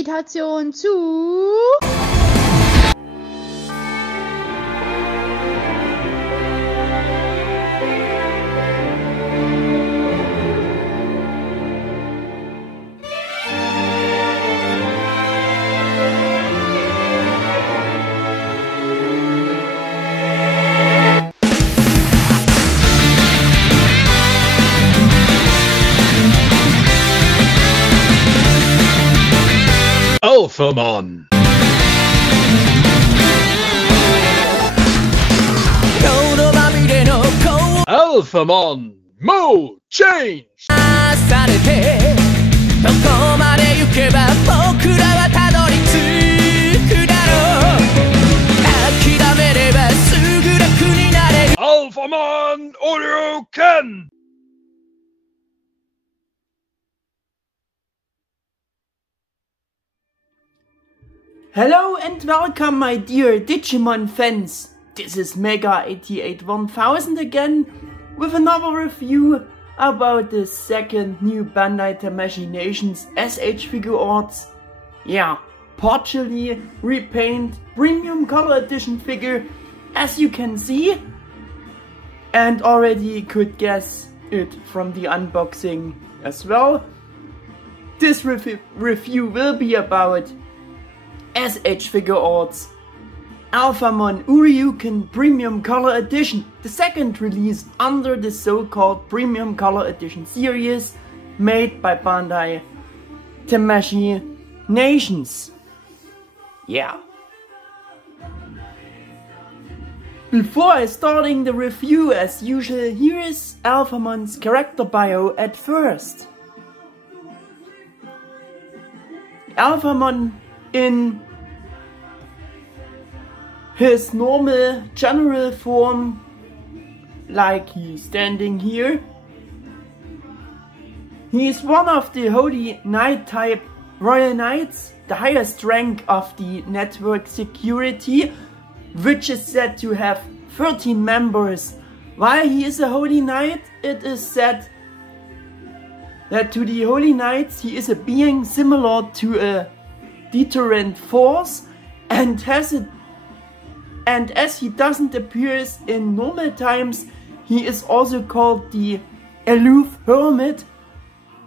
Meditation zu Alphamon. Alphamon Mode Change. Alphamon Ouryuken. Hello and welcome, my dear Digimon fans. This is Mega881000 again with another review about the second new Bandai Tamashii Nations S.H.Figuarts, partially repaint premium color edition figure, as you can see, and already could guess it from the unboxing as well. This review will be about S.H.Figuarts Alphamon Ouryuken Premium Color Edition, the second release under the so-called Premium Color Edition series made by Bandai Tamashii Nations. Before starting the review, as usual, here is Alphamon's character bio at first. Alphamon in his normal general form, like he's standing here. He is one of the Holy Knight type Royal Knights, the highest rank of the network security, which is said to have 13 members. While he is a Holy Knight, it is said that to the Holy Knights he is a being similar to a deterrent force, and as he doesn't appear in normal times, he is also called the aloof hermit,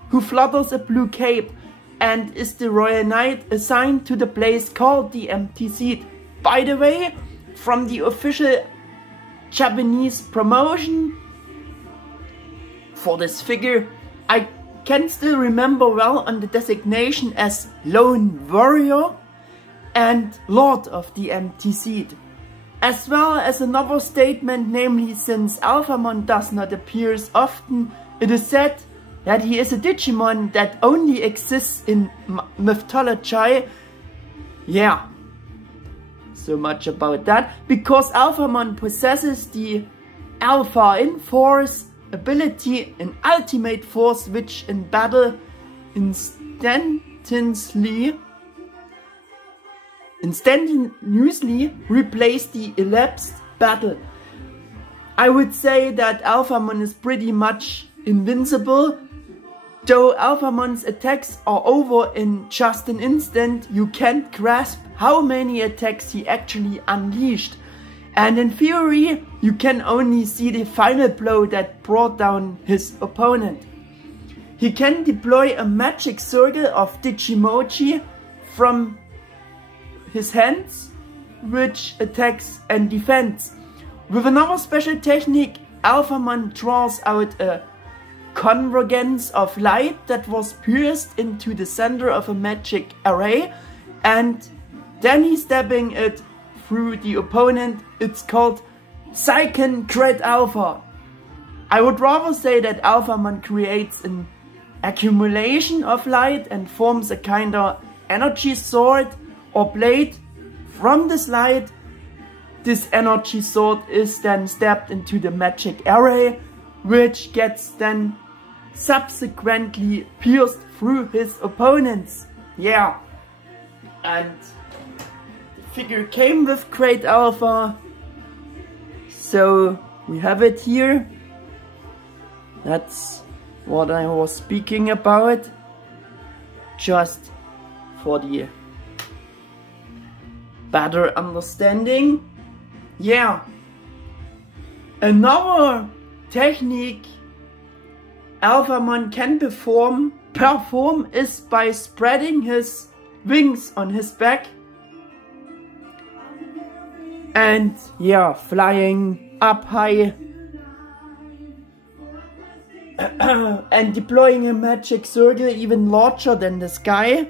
who flutters a blue cape and is the Royal Knight assigned to the place called the Empty Seat. By the way, from the official Japanese promotion for this figure, I can still remember well on the designation as Lone Warrior and Lord of the Empty Seat. As well as another statement, namely, since Alphamon does not appear often, it is said that he is a Digimon that only exists in mythology. So much about that, because Alphamon possesses the Alpha in Force ability, an ultimate force which in battle instantaneously replace the elapsed battle. I would say that Alphamon is pretty much invincible. Though Alphamon's attacks are over in just an instant, you can't grasp how many attacks he actually unleashed. And in theory, you can only see the final blow that brought down his opponent. He can deploy a magic circle of Digimoji from his hands, which attacks and defends. With another special technique, Alphamon draws out a convergence of light that was pierced into the center of a magic array, and then he's stabbing it through the opponent. It's called Figure-Gradealpha. I would rather say that Alphamon creates an accumulation of light and forms a kind of energy sword or blade. From this light, this energy sword is then stabbed into the magic array, which gets then subsequently pierced through his opponents. And the figure came with Gradealpha, so we have it here. That's what I was speaking about. Just for the better understanding. Yeah, another technique Alphamon can perform is by spreading his wings on his back and yeah, flying up high and deploying a magic circle even larger than the sky,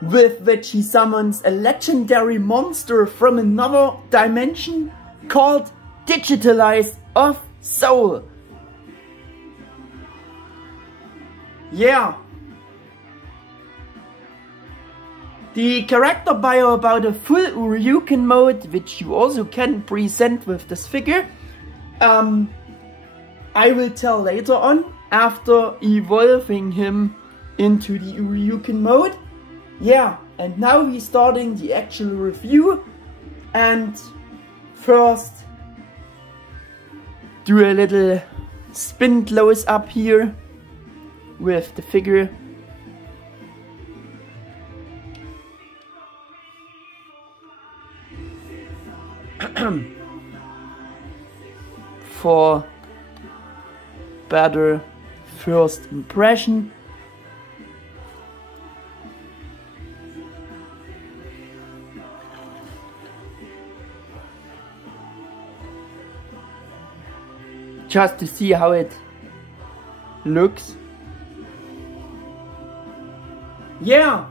with which he summons a legendary monster from another dimension called Digitalized of Soul. Yeah. The character bio about a full Ouryuken mode, which you also can present with this figure, I will tell later on, after evolving him into the Ouryuken mode. Yeah, and now we're starting the actual review, and first do a little spin close up here with the figure. For better first impression. Just to see how it looks. Yeah,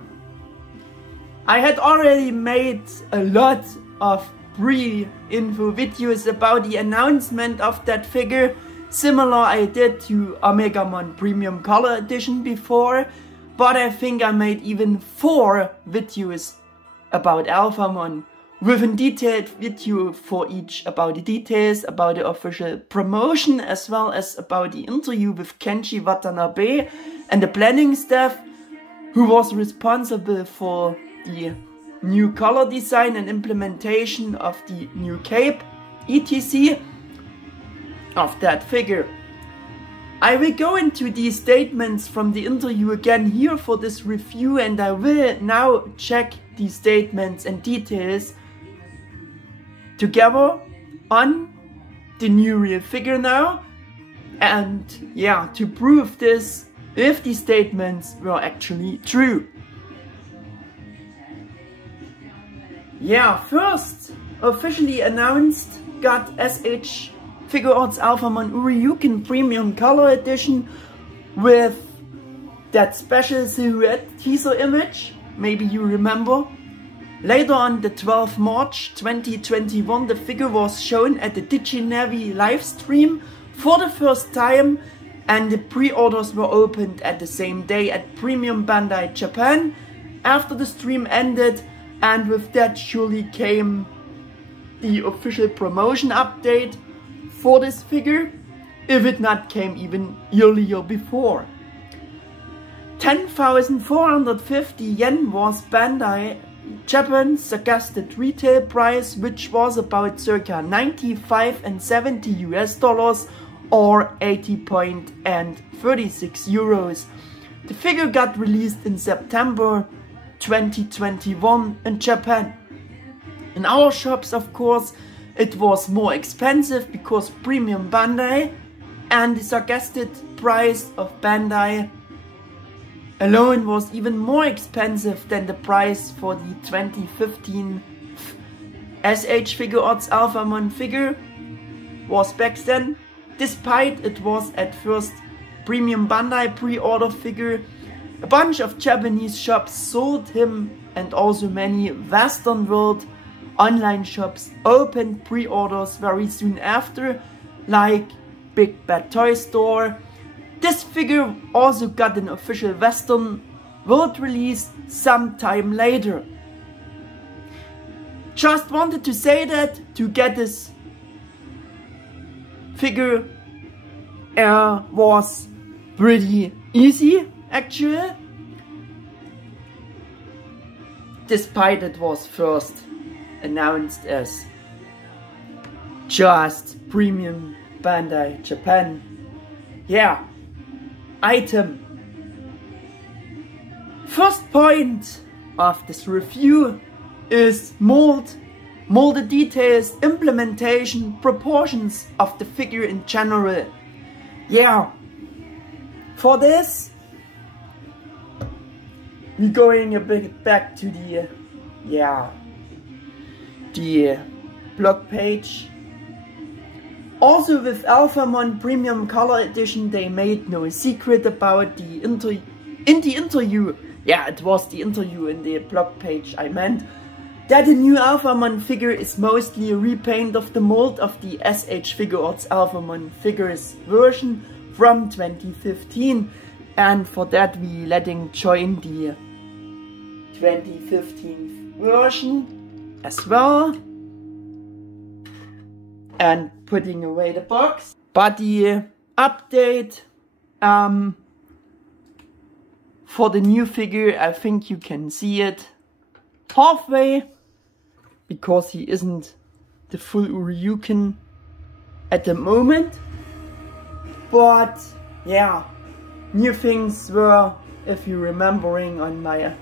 I had already made a lot of pre-info videos about the announcement of that figure, similar I did to Omegamon Premium Color Edition before, but I think I made even 4 videos about Alphamon, with a detailed video for each about the details, about the official promotion, as well as about the interview with Kenji Watanabe and the planning staff, who was responsible for the new color design and implementation of the new cape, etc. of that figure. I will go into these statements from the interview again here for this review, and I will now check these statements and details together on the new real figure now, and yeah, to prove this, if these statements were actually true. Yeah, first officially announced got S.H.Figuarts Alphamon Ouryuken Premium Color Edition with that special silhouette teaser image, maybe you remember. Later on the 12th March 2021, the figure was shown at the DigiNavi livestream for the first time, and the pre-orders were opened at the same day at Premium Bandai Japan after the stream ended, and with that surely came the official promotion update for this figure, if it not came even earlier before. 10,450 yen was Bandai Japan's suggested retail price, which was about circa 95 and 70 US dollars or 80.36 euros. The figure got released in September 2021 in Japan. In our shops, of course, it was more expensive because Premium Bandai and the suggested price of Bandai alone was even more expensive than the price for the 2015 S.H.Figuarts Alphamon figure was back then. Despite it was at first Premium Bandai pre-order figure, a bunch of Japanese shops sold him, and also many Western world online shops opened pre-orders very soon after, like Big Bad Toy Store. This figure also got an official Western world release sometime later. Just wanted to say that to get this figure was pretty easy actually, despite it was first announced as just Premium Bandai Japan. Yeah, item First point of this review is molded details, implementation, proportions of the figure in general. Yeah, for this we're going a bit back to the blog page. Also with Alphamon Premium Color Edition they made no secret about the interview. Yeah, it was the interview in the blog page I meant. That the new Alphamon figure is mostly a repaint of the mold of the S.H.Figuarts Alphamon Figures version from 2015, and for that we letting join the 2015 version as well and putting away the box. But the update for the new figure, I think you can see it halfway, because he isn't the full Ouryuken at the moment. But yeah, new things were, if you're remembering on my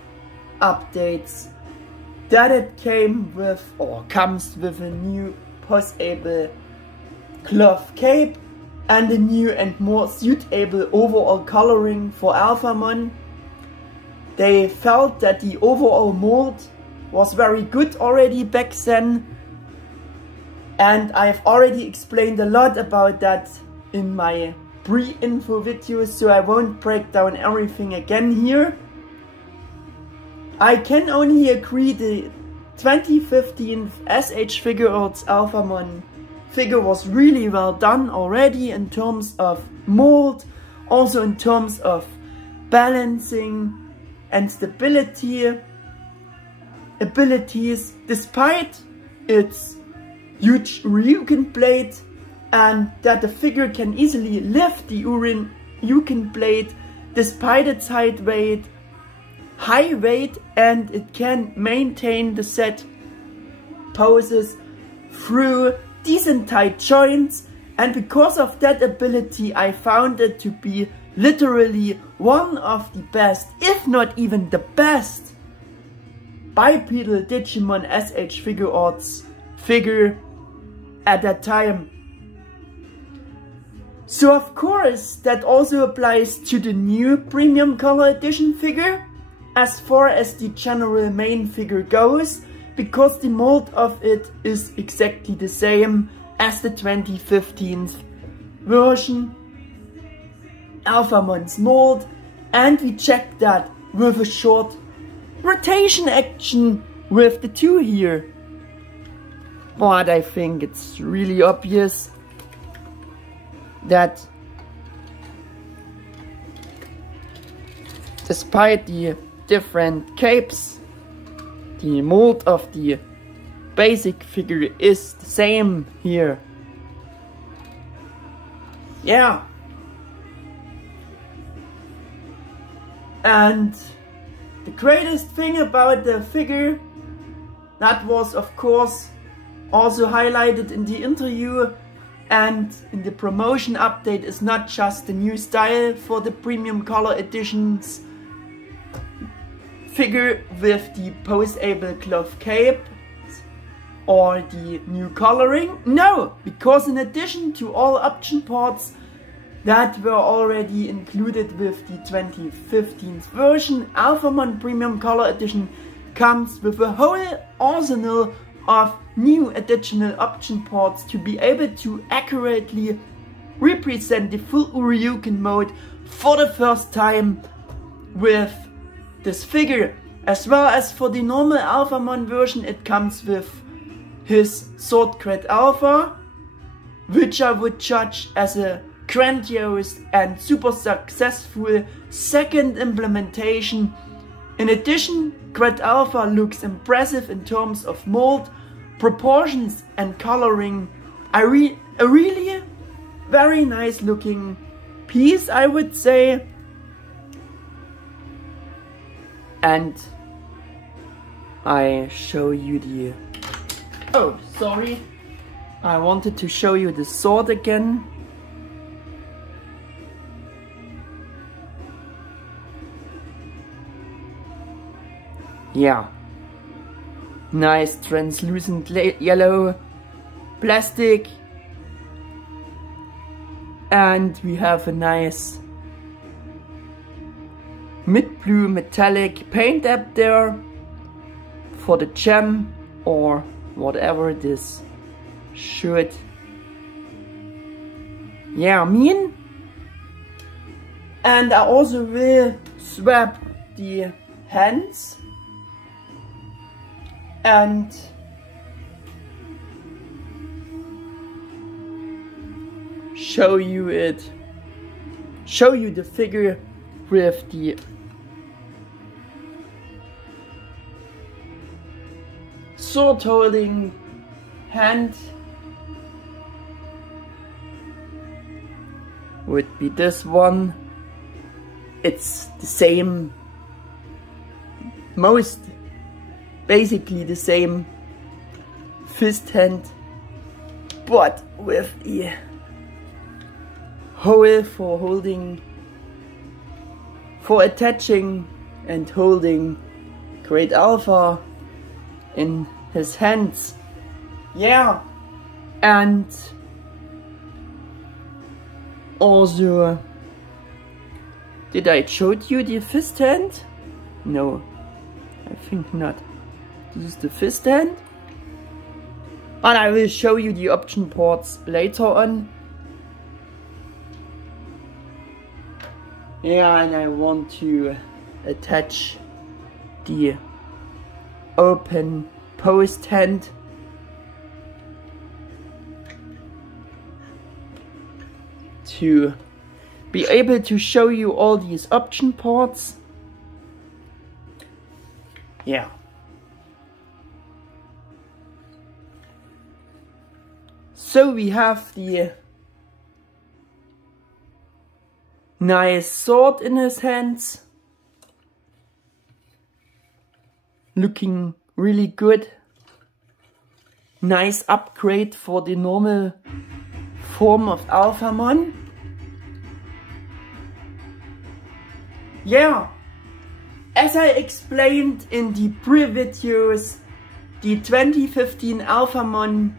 updates, that it came with or comes with a new posable cloth cape and a new and more suitable overall coloring for Alphamon. They felt that the overall mold was very good already back then, and I've already explained a lot about that in my pre-info videos, so I won't break down everything again here. I can only agree the 2015 S.H.Figuarts Alphamon figure was really well done already in terms of mold, also in terms of balancing and stability abilities, despite its huge Ouryuken blade, and that the figure can easily lift the Ouryuken blade despite its high weight, and it can maintain the set poses through decent tight joints, and because of that ability I found it to be literally one of the best, if not even the best, bipedal Digimon S.H.Figuarts figure at that time. So of course that also applies to the new Premium Color Edition figure as far as the general main figure goes, because the mold of it is exactly the same as the 2015 version Alphamon's mold, and we checked that with a short rotation action with the two here. But I think it's really obvious that despite the different capes, the mold of the basic figure is the same here. Yeah. And the greatest thing about the figure, that was of course also highlighted in the interview and in the promotion update, is not just the new style for the Premium Color Edition's figure with the posable cloth cape or the new coloring. No, because in addition to all option parts that were already included with the 2015 version, Alphamon Premium Color Edition comes with a whole arsenal of new additional option parts to be able to accurately represent the full Ouryuken mode for the first time with this figure. As well as for the normal Alphamon version, it comes with his Sword Gradealpha, which I would judge as a grandiose and super successful second implementation. In addition, Gradealpha looks impressive in terms of mold, proportions and coloring. A really very nice looking piece, I would say. And I show you the... Oh, sorry. I wanted to show you the sword again. Yeah. Nice translucent yellow plastic. And we have a nice mid-blue metallic paint up there for the gem or whatever this should mean. And I also will swap the hands and show you the figure with the sword holding hand. Would be this one. It's the same, basically the same fist hand, but with the hole for attaching and holding Gradealpha in his hands. Yeah, and also, did I show you the fist hand? No, I think not. This is the fist hand. But I will show you the option parts later on. Yeah, and I want to attach the open post hand to be able to show you all these option parts. Yeah. So we have the nice sword in his hands, looking really good. Nice upgrade for the normal form of Alphamon. Yeah, as I explained in the pre-videos, the 2015 Alphamon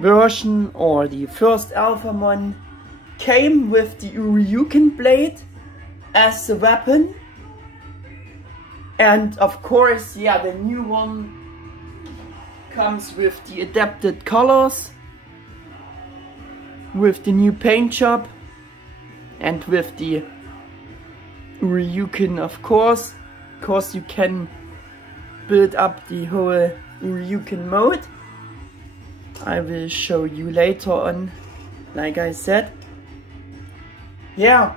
version, or the first Alphamon, came with the Ouryuken blade as a weapon. And of course, yeah, the new one comes with the adapted colors, with the new paint job, and with the Ouryuken, of course, because you can build up the whole Ouryuken mode. I will show you later on, like I said. Yeah.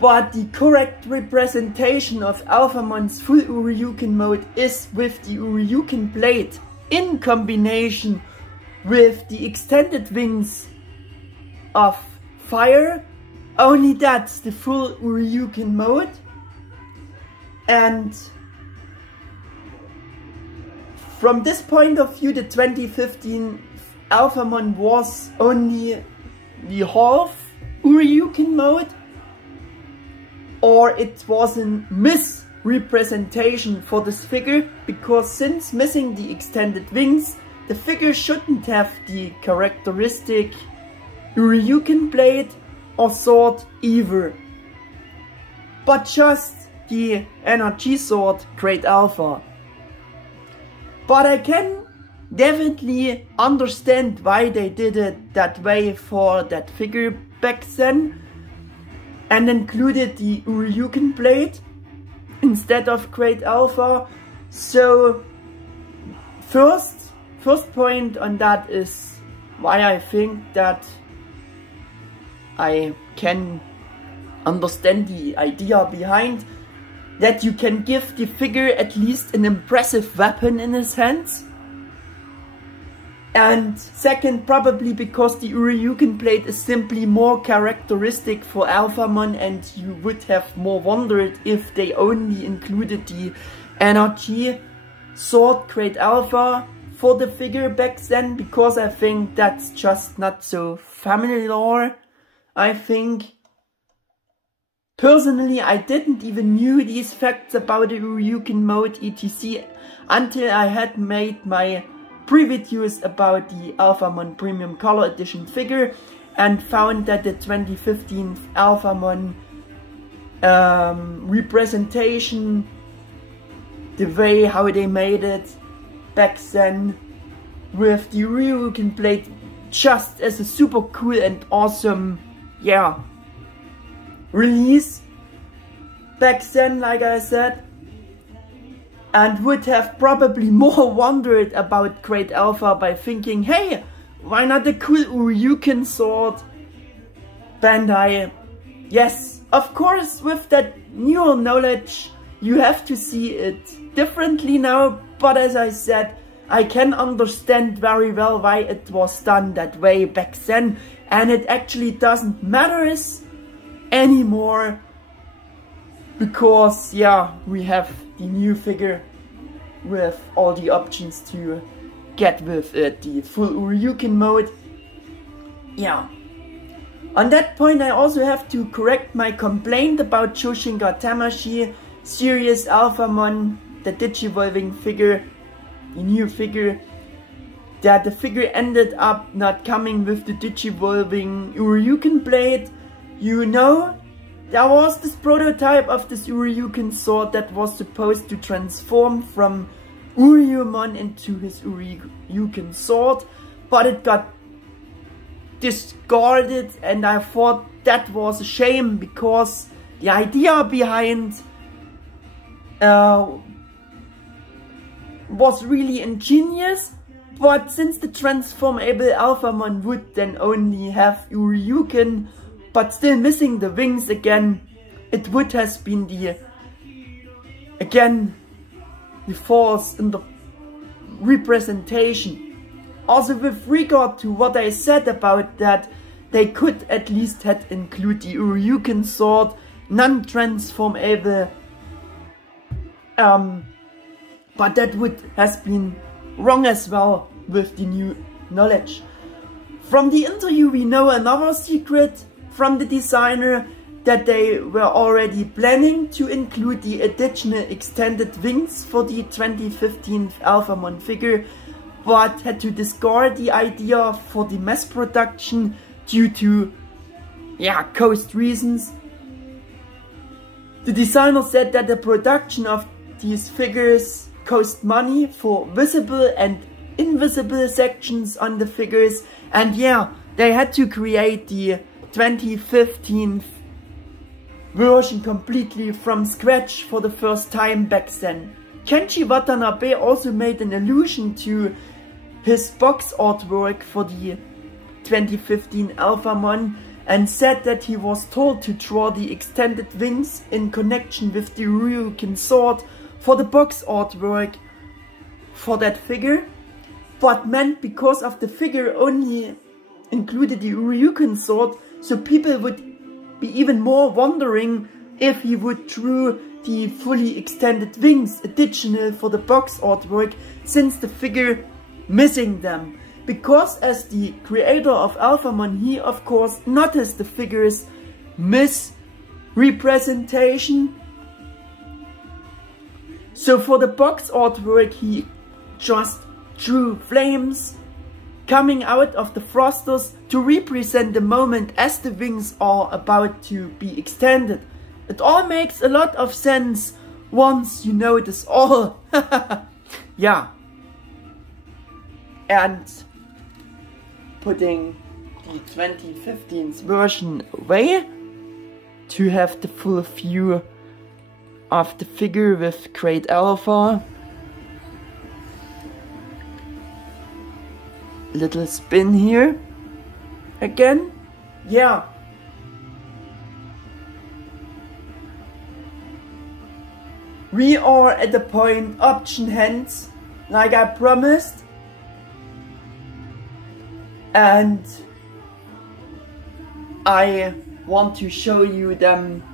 But the correct representation of Alphamon's full Ouryuken mode is with the Ouryuken blade in combination with the extended wings of fire. Only that's the full Ouryuken mode. And from this point of view, the 2015 Alphamon was only the half Ouryuken mode, or it was a misrepresentation for this figure, because since missing the extended wings, the figure shouldn't have the characteristic Ouryuken blade or sword either, but just the energy sword Gradealpha. But I can definitely understand why they did it that way for that figure back then, and included the Ouryuken blade instead of Gradealpha. So first point on that is why I think that I can understand the idea behind that you can give the figure at least an impressive weapon in his hands. And second, probably because the Ouryuken blade is simply more characteristic for Alphamon, and you would have more wondered if they only included the energy sword Gradealpha for the figure back then, because I think that's just not so familiar, I think. Personally, I didn't even knew these facts about the Ouryuken Mode etc. until I had made my pre-videos about the Alphamon Premium Color Edition figure and found that the 2015 Alphamon representation, the way how they made it back then with the Ouryuken blade just as a super cool and awesome, yeah, release back then, like I said, and would have probably more wondered about Gradealpha by thinking, hey, why not a cool Ouryuken Sword? Bandai, yes, of course, with that newer knowledge, you have to see it differently now, but as I said, I can understand very well why it was done that way back then, and it actually doesn't matter anymore, because yeah, we have the new figure with all the options to get with it, the full Ouryuken mode. Yeah. On that point, I also have to correct my complaint about Joshinka Tamashii Series Alphamon, the Digivolving figure, the new figure, that the figure ended up not coming with the Digivolving Ouryuken blade. You know, there was this prototype of this Ouryuken Sword that was supposed to transform from Ouryumon into his Ouryuken Sword, but it got discarded, and I thought that was a shame, because the idea behind was really ingenious, but since the transformable Alphamon would then only have Ouryuken but still missing the wings again, it would have been the force in the representation. Also, with regard to what I said about that, they could at least had include the Ouryuken Sword, non-transformable, but that would have been wrong as well with the new knowledge. From the interview we know another secret from the designer, that they were already planning to include the additional extended wings for the 2015 Alphamon figure, but had to discard the idea for the mass production due to, yeah, cost reasons. The designer said that the production of these figures cost money for visible and invisible sections on the figures, and yeah, they had to create the 2015 version completely from scratch for the first time back then. Kenji Watanabe also made an allusion to his box artwork for the 2015 Alphamon and said that he was told to draw the extended wings in connection with the Ouryuken Sword for the box artwork for that figure, but meant because of the figure only included the Ouryuken Sword, so people would be even more wondering if he would draw the fully extended wings additional for the box artwork, since the figure missing them. Because as the creator of Alphamon, he of course noticed the figure's misrepresentation. So for the box artwork he just drew flames coming out of the thrusters to represent the moment as the wings are about to be extended. It all makes a lot of sense once you know this all. Yeah. And putting the 2015's version away to have the full view of the figure with Gradealpha. Little spin here again. Yeah, we are at the point option hands like I promised, and I want to show you them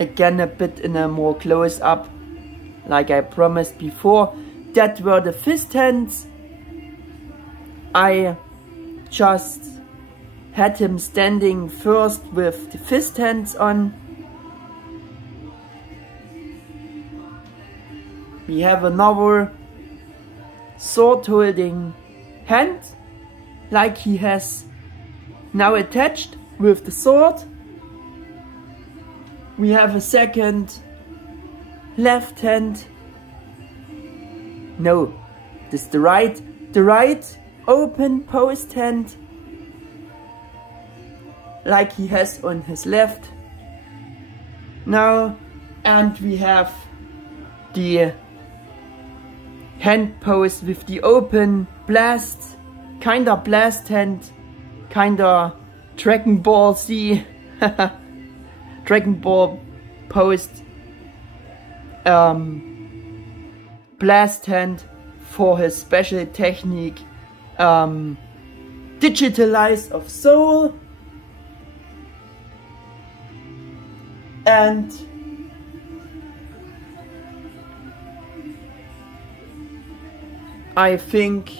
again a bit in a more close up like I promised before. That were the fist hands. I just had him standing first with the fist hands on, we have another sword holding hand, like he has now attached with the sword. We have a second left hand. No, this is the right open post hand, like he has on his left now. And we have the hand pose with the open blast, kinda blast hand, kinda Dragon Ball Z, Dragon Ball post blast hand for his special technique, Digitalize of Soul. And I think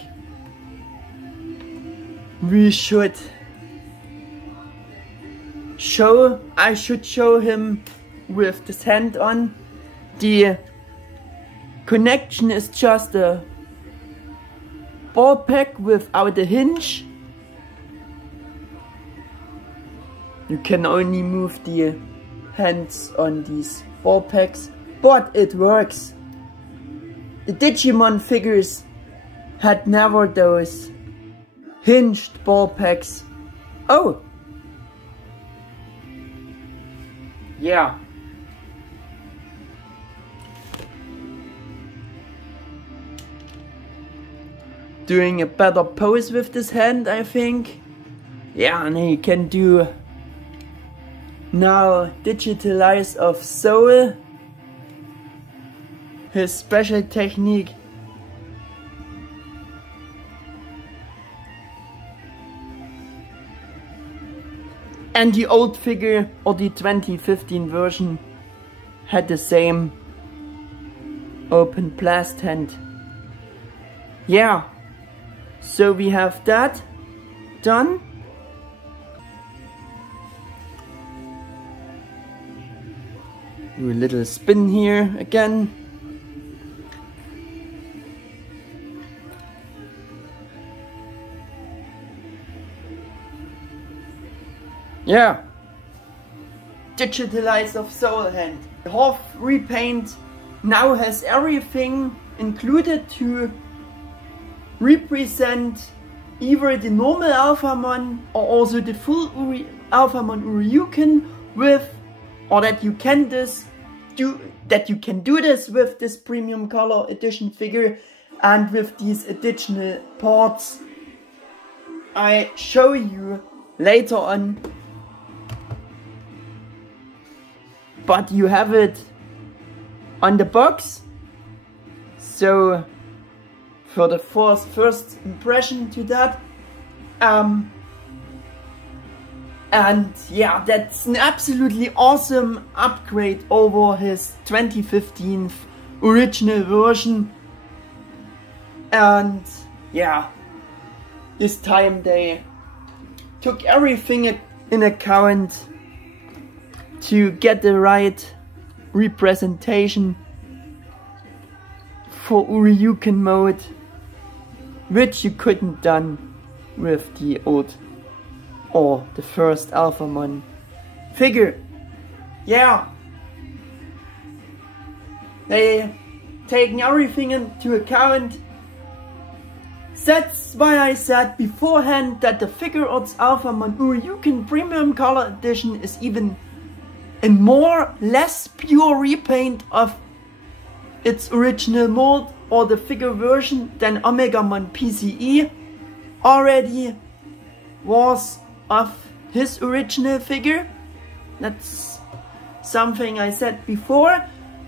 I should show him with this hand on. The connection is just a ball pack without a hinge. You can only move the hands on these ball packs, but it works. The Digimon figures had never those hinged ball packs. Oh! Yeah. Doing a better pose with this hand, I think. Yeah, and he can do now Digitalize of Soul, his special technique. And the old figure, or the 2015 version, had the same open blast hand. Yeah, so we have that done. Do a little spin here again. Yeah, Digitalize of Soul hand. The half repaint now has everything included to represent either the normal Alphamon or also the full Alphamon Ouryuken with, or that you can do this with this premium color edition figure and with these additional parts I show you later on. But you have it on the box, so for the first impression to that, and yeah, that's an absolutely awesome upgrade over his 2015 original version. And yeah, this time they took everything in account to get the right representation for Ouryuken mode, which you couldn't done with the old or the first Alphamon figure. Yeah, they taken everything into account. That's why I said beforehand that the Figuarts Alphamon Ouryuken Premium Color Edition is even a less pure repaint of its original mold or the figure version than Omegamon PCE already was of his original figure. That's something I said before,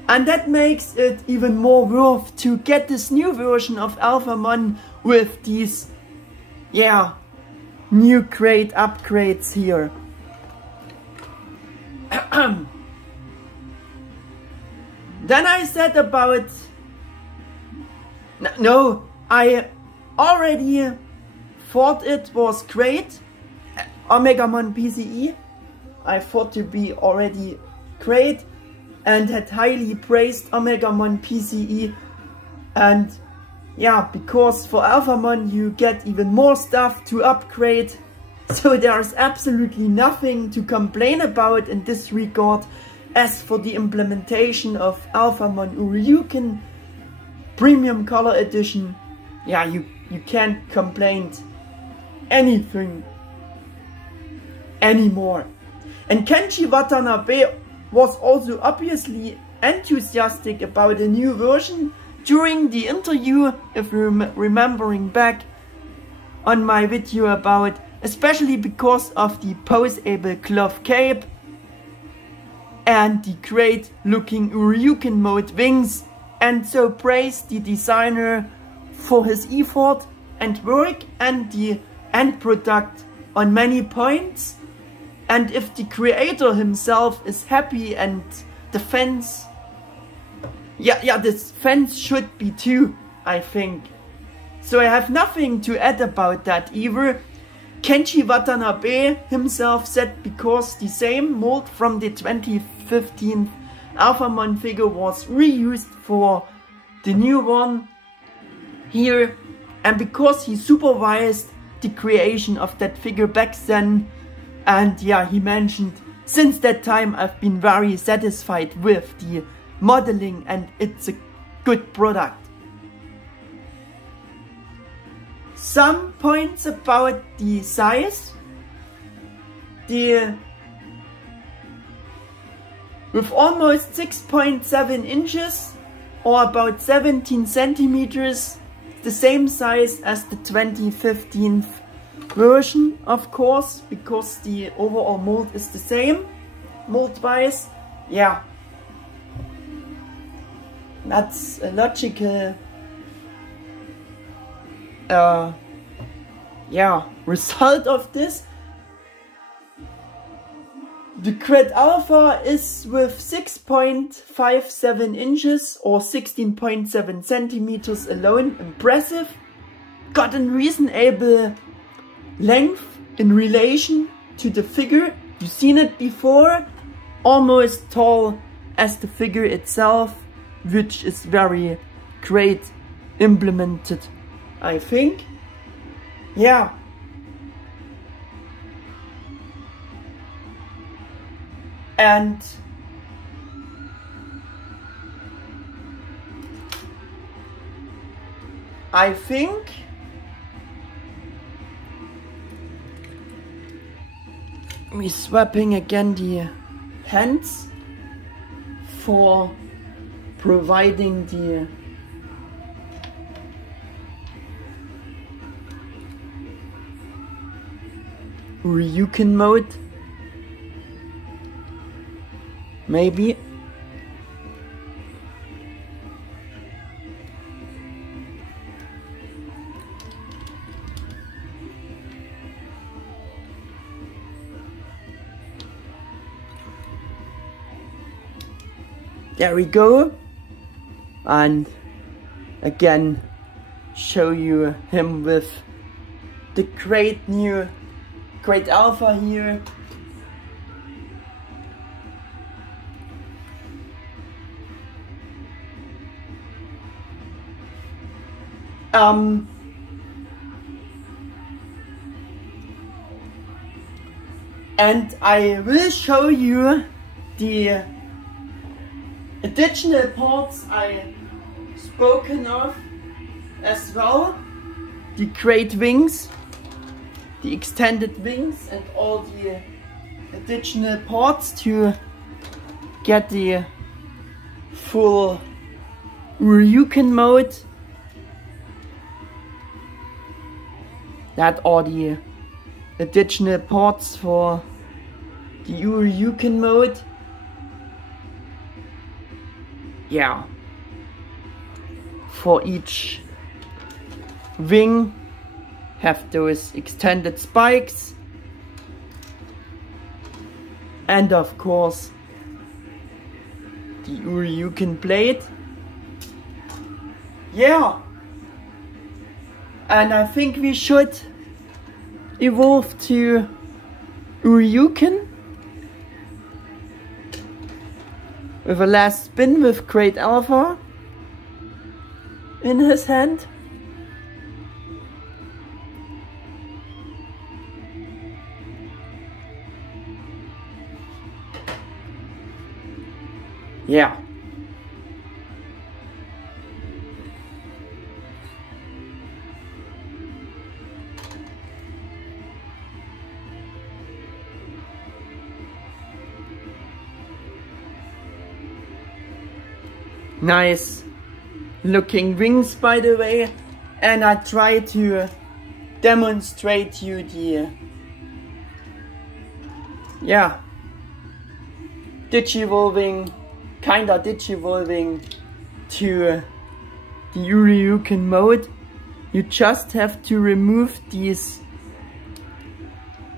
and that makes it even more worth to get this new version of Alphamon with these, yeah, new great upgrades here. Then I said about, no, I already thought it was great, Omegamon PCE, I thought to be already great and had highly praised Omegamon PCE And yeah, because for Alphamon you get even more stuff to upgrade, so there's absolutely nothing to complain about in this regard. As for the implementation of Alphamon Ouryuken Premium Color Edition, yeah, you can't complain anything anymore. And Kenji Watanabe was also obviously enthusiastic about a new version during the interview, if you're remembering back on my video about, especially because of the poseable cloth cape and the great looking Ouryuken Mode wings, and so praised the designer for his effort and work and the end product on many points. And if the creator himself is happy, and the fans, yeah, this fans should be too, I think. So I have nothing to add about that either. Kenji Watanabe himself said because the same mold from the 2015 Alphamon figure was reused for the new one here, and because he supervised the creation of that figure back then. And yeah, he mentioned, since that time I've been very satisfied with the modeling and it's a good product. Some points about the size. With almost 6.7 inches or about 17 centimeters, the same size as the 2015 version, of course, because the overall mold is the same, mold-wise. Yeah, that's a logical result of this. The Gradealpha is with 6.57 inches or 16.7 centimeters alone impressive. Got a reasonable length in relation to the figure. You've seen it before. Almost tall as the figure itself, which is very great implemented, I think. Yeah. And I think we're swapping again the hands for providing the Ouryuken mode. Maybe. There we go. And again, show you him with the great new Gradealpha here. And I will show you the additional parts I spoken of as well. The great wings, the extended wings, and all the additional parts to get the full Ouryuken mode. That are the additional parts for the Ouryuken mode. Yeah. For each wing have those extended spikes. And of course the Ouryuken blade. Yeah. And I think we should evolve to Ouryuken with a last spin with Gradealpha. in his hand. Yeah. Nice looking wings, by the way, and I try to demonstrate you the kinda digivolving to the Ouryuken mode. You just have to remove these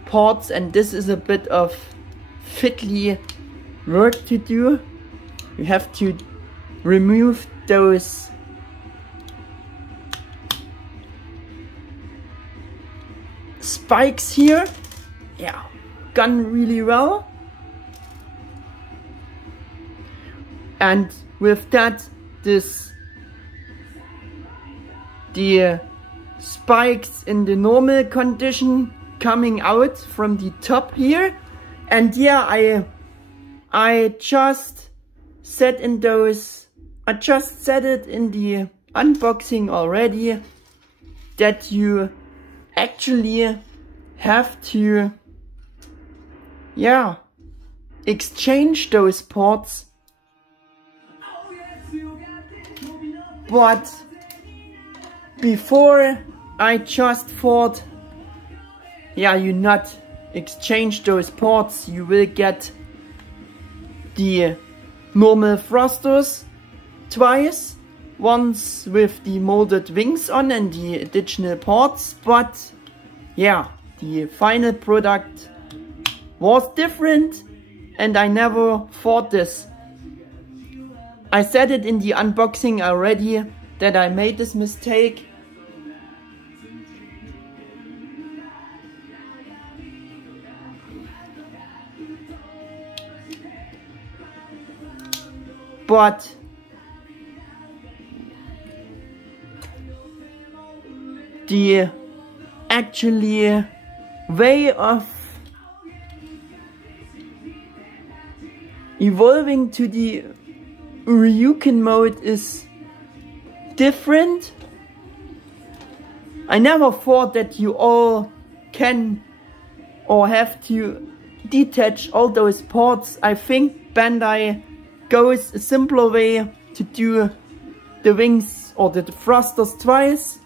ports, and this is a bit of fiddly work to do. You have to remove those spikes here. Yeah, gone really well. And with that, the spikes in the normal condition coming out from the top here. And yeah, I just set it in the unboxing already, that you actually have to exchange those ports. But before, I just thought, you not exchange those ports, you will get the normal thrusters twice, once with the molded wings on and the additional ports. But yeah, the final product was different, and I never thought this. I said it in the unboxing already that I made this mistake. But the actually way of evolving to the Ouryuken mode is different. I never thought that you all can or have to detach all those ports. I think Bandai goes a simpler way to do the wings or the thrusters twice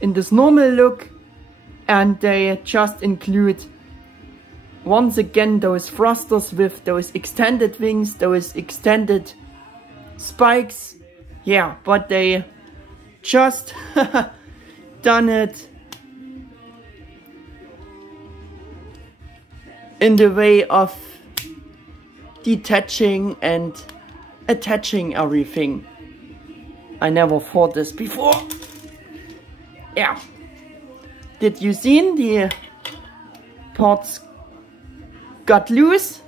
in this normal look, and they just include once again those thrusters with those extended wings, those extended spikes. Yeah, but they just done it in the way of detaching and attaching everything. I never thought this before. Yeah. Did you see the ports got loose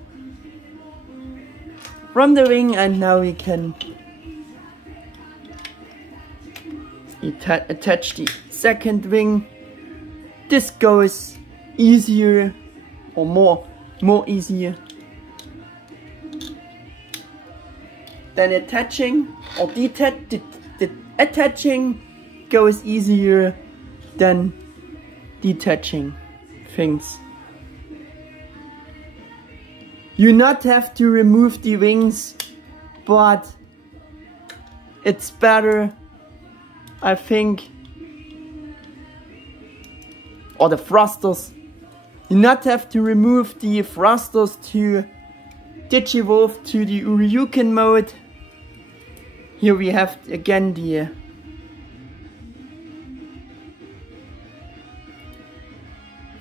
from the wing, and now we can attach the second wing. This goes easier or more easier than attaching, or attaching goes easier than detaching things. You not have to remove the wings, but it's better, I think, or the thrusters. You not have to remove the thrusters to digivolve to the Ouryuken mode. Here we have again the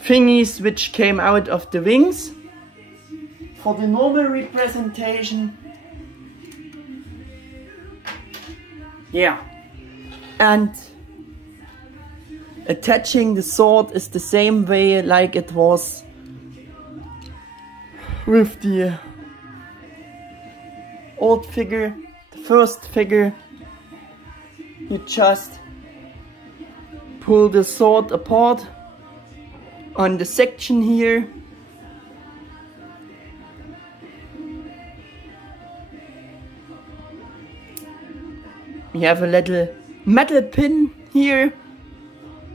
thingies which came out of the wings for the normal representation. Yeah, and attaching the sword is the same way like it was with the old figure, the first figure. You just pull the sword apart on the section here. We have a little metal pin here.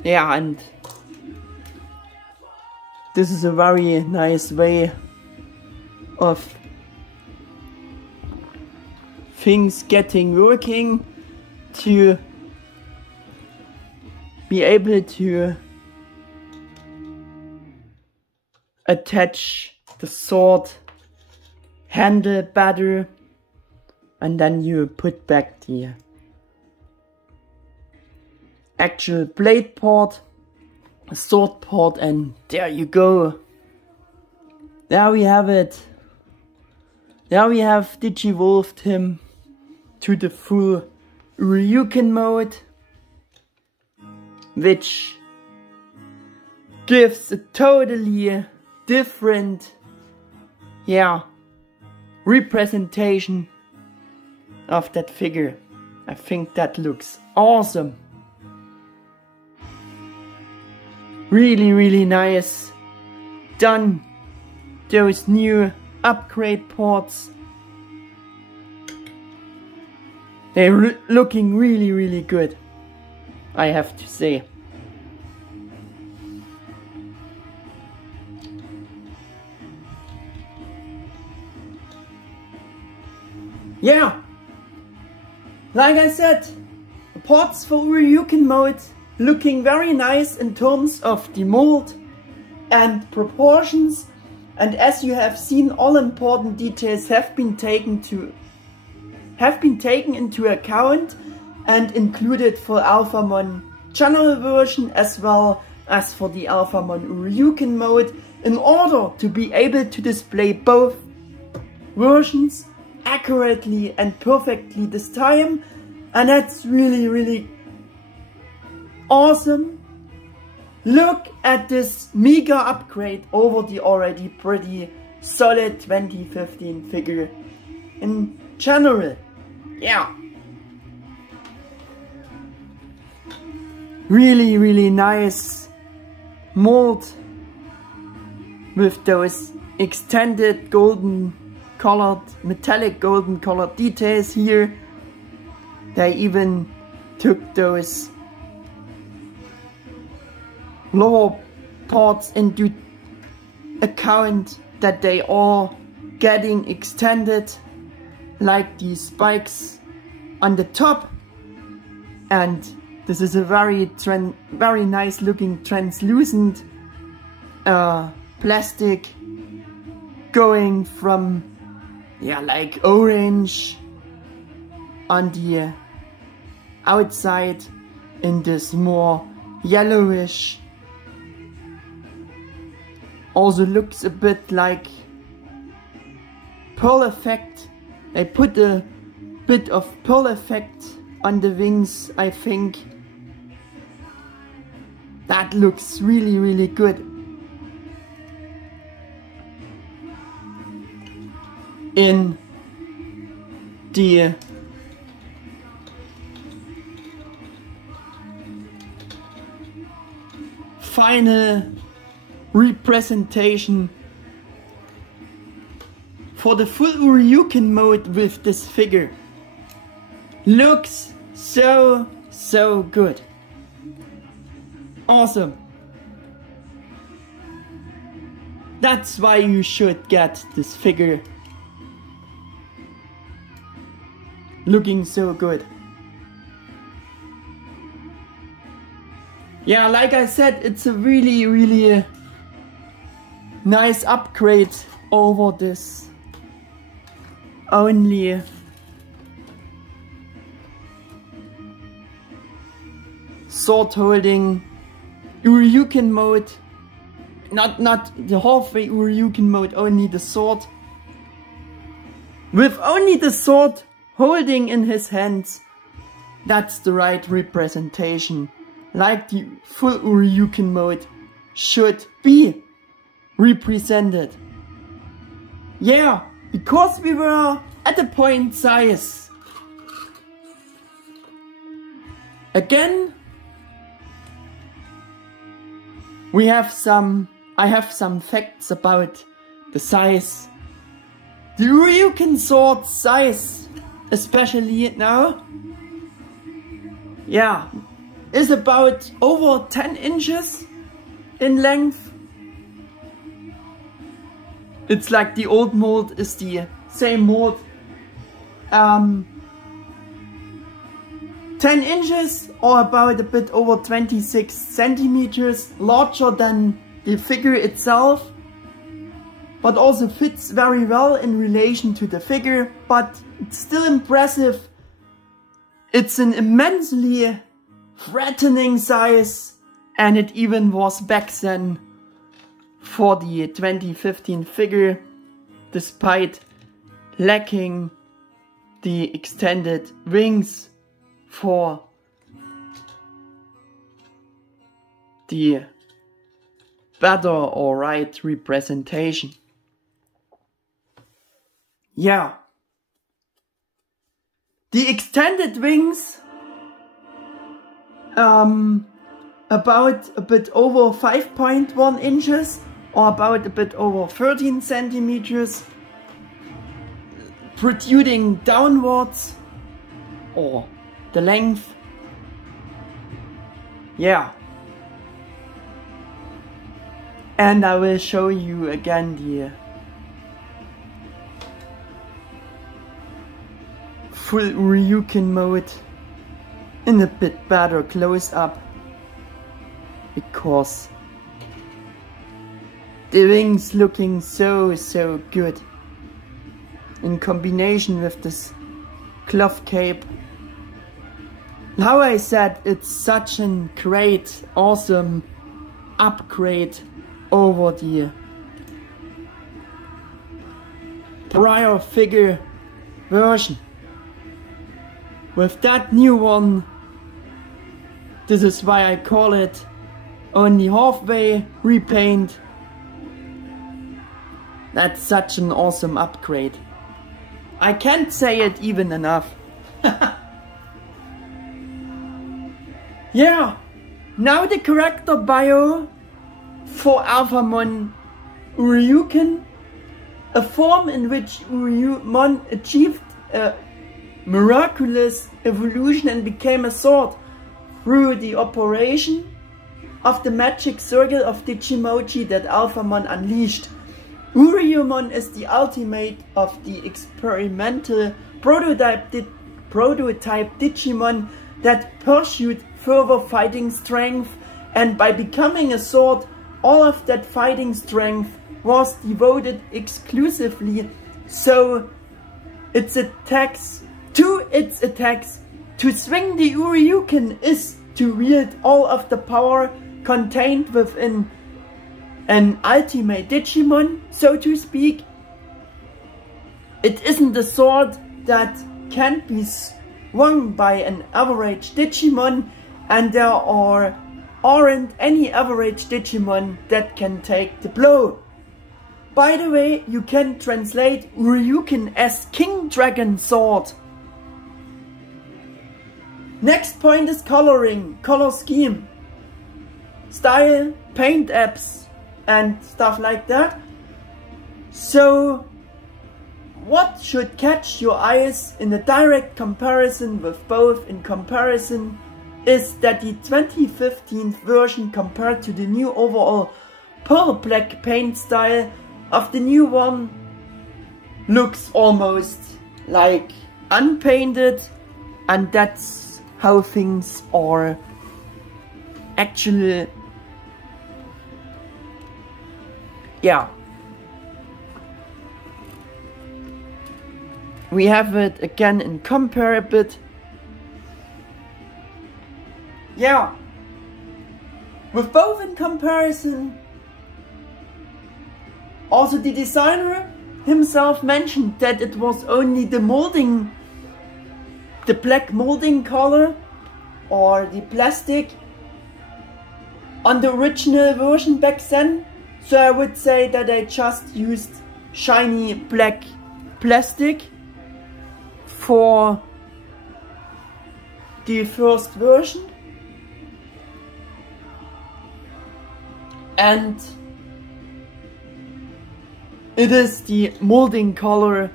Yeah, and this is a very nice way of things getting working to be able to attach the sword handle better, and then you put back the actual blade part, a sword part, and there you go. There we have it. There we have digivolved him to the full Ouryuken mode, which gives a totally different, representation of that figure. I think that looks awesome. Really, really nice. Done. Those new upgrade ports. They're looking really, really good, I have to say. Yeah, like I said, the ports for Ouryuken mode looking very nice in terms of the mold and proportions, and as you have seen, all important details have been taken into account and included for Alphamon general version as well as for the Alphamon Ouryuken mode, in order to be able to display both versions accurately and perfectly this time. And that's really, really awesome. Look at this mega upgrade over the already pretty solid 2015 figure in general. Yeah, really, really nice mold with those extended golden colored, metallic golden colored details here. They even took those lower parts into account, that they are getting extended, like the spikes on the top. And this is a very nice looking translucent plastic, going from like orange on the outside in this more yellowish. Also looks a bit like pearl effect. They put a bit of pearl effect on the wings, I think. That looks really, really good. In the final representation for the full Ouryuken mode with this figure, looks so good. Awesome. That's why you should get this figure. Looking so good. Yeah, like I said, it's a really, really nice upgrade over this only sword holding Ouryuken mode. Not the halfway Ouryuken mode, only the sword. With only the sword holding in his hands. That's the right representation, like the full Ouryuken mode should be represented. Yeah, because we were at a point size Again, I have some facts about the size. The Ouryuken Sword size, especially now, yeah, is about over 10 inches in length. It's like the old mold is the same mold. 10 inches or about a bit over 26 centimeters larger than the figure itself, but also fits very well in relation to the figure, but it's still impressive. It's an immensely threatening size, and it even was back then for the 2015 figure, despite lacking the extended wings for the better or right representation. Yeah. The extended wings, about a bit over 5.1 inches or about a bit over 13 centimeters, protruding downwards, or the length. Yeah. And I will show you again the full Ouryuken mode in a bit better close-up, because the wings looking so good in combination with this cloth cape. How I said, it's such a great, awesome upgrade over the prior figure version. With that new one, this is why I call it only halfway repaint. That's such an awesome upgrade. I can't say it even enough. Yeah, now the character bio for Alphamon Ouryuken, a form in which Ouryuken achieved a miraculous evolution and became a sword through the operation of the magic circle of Digimoji that Alphamon unleashed. Ouryuken is the ultimate of the experimental prototype Digimon that pursued further fighting strength, and by becoming a sword, all of that fighting strength was devoted exclusively so its attacks to swing the Ouryuken is to wield all of the power contained within an ultimate Digimon, so to speak. It isn't a sword that can't be swung by an average Digimon, and there aren't any average Digimon that can take the blow. By the way, you can translate Ouryuken as King Dragon Sword. Next point is coloring, color scheme, style, paint apps and stuff like that. So what should catch your eyes in a direct comparison with both in comparison is that the 2015 version compared to the new overall pearl black paint style of the new one looks almost like unpainted, and that's how things are actually. Yeah. We have it again in compare a bit. Yeah. With both in comparison, also the designer himself mentioned that it was only the molding, the black molding color or the plastic on the original version back then. So I would say that I just used shiny black plastic for the first version, and it is the molding color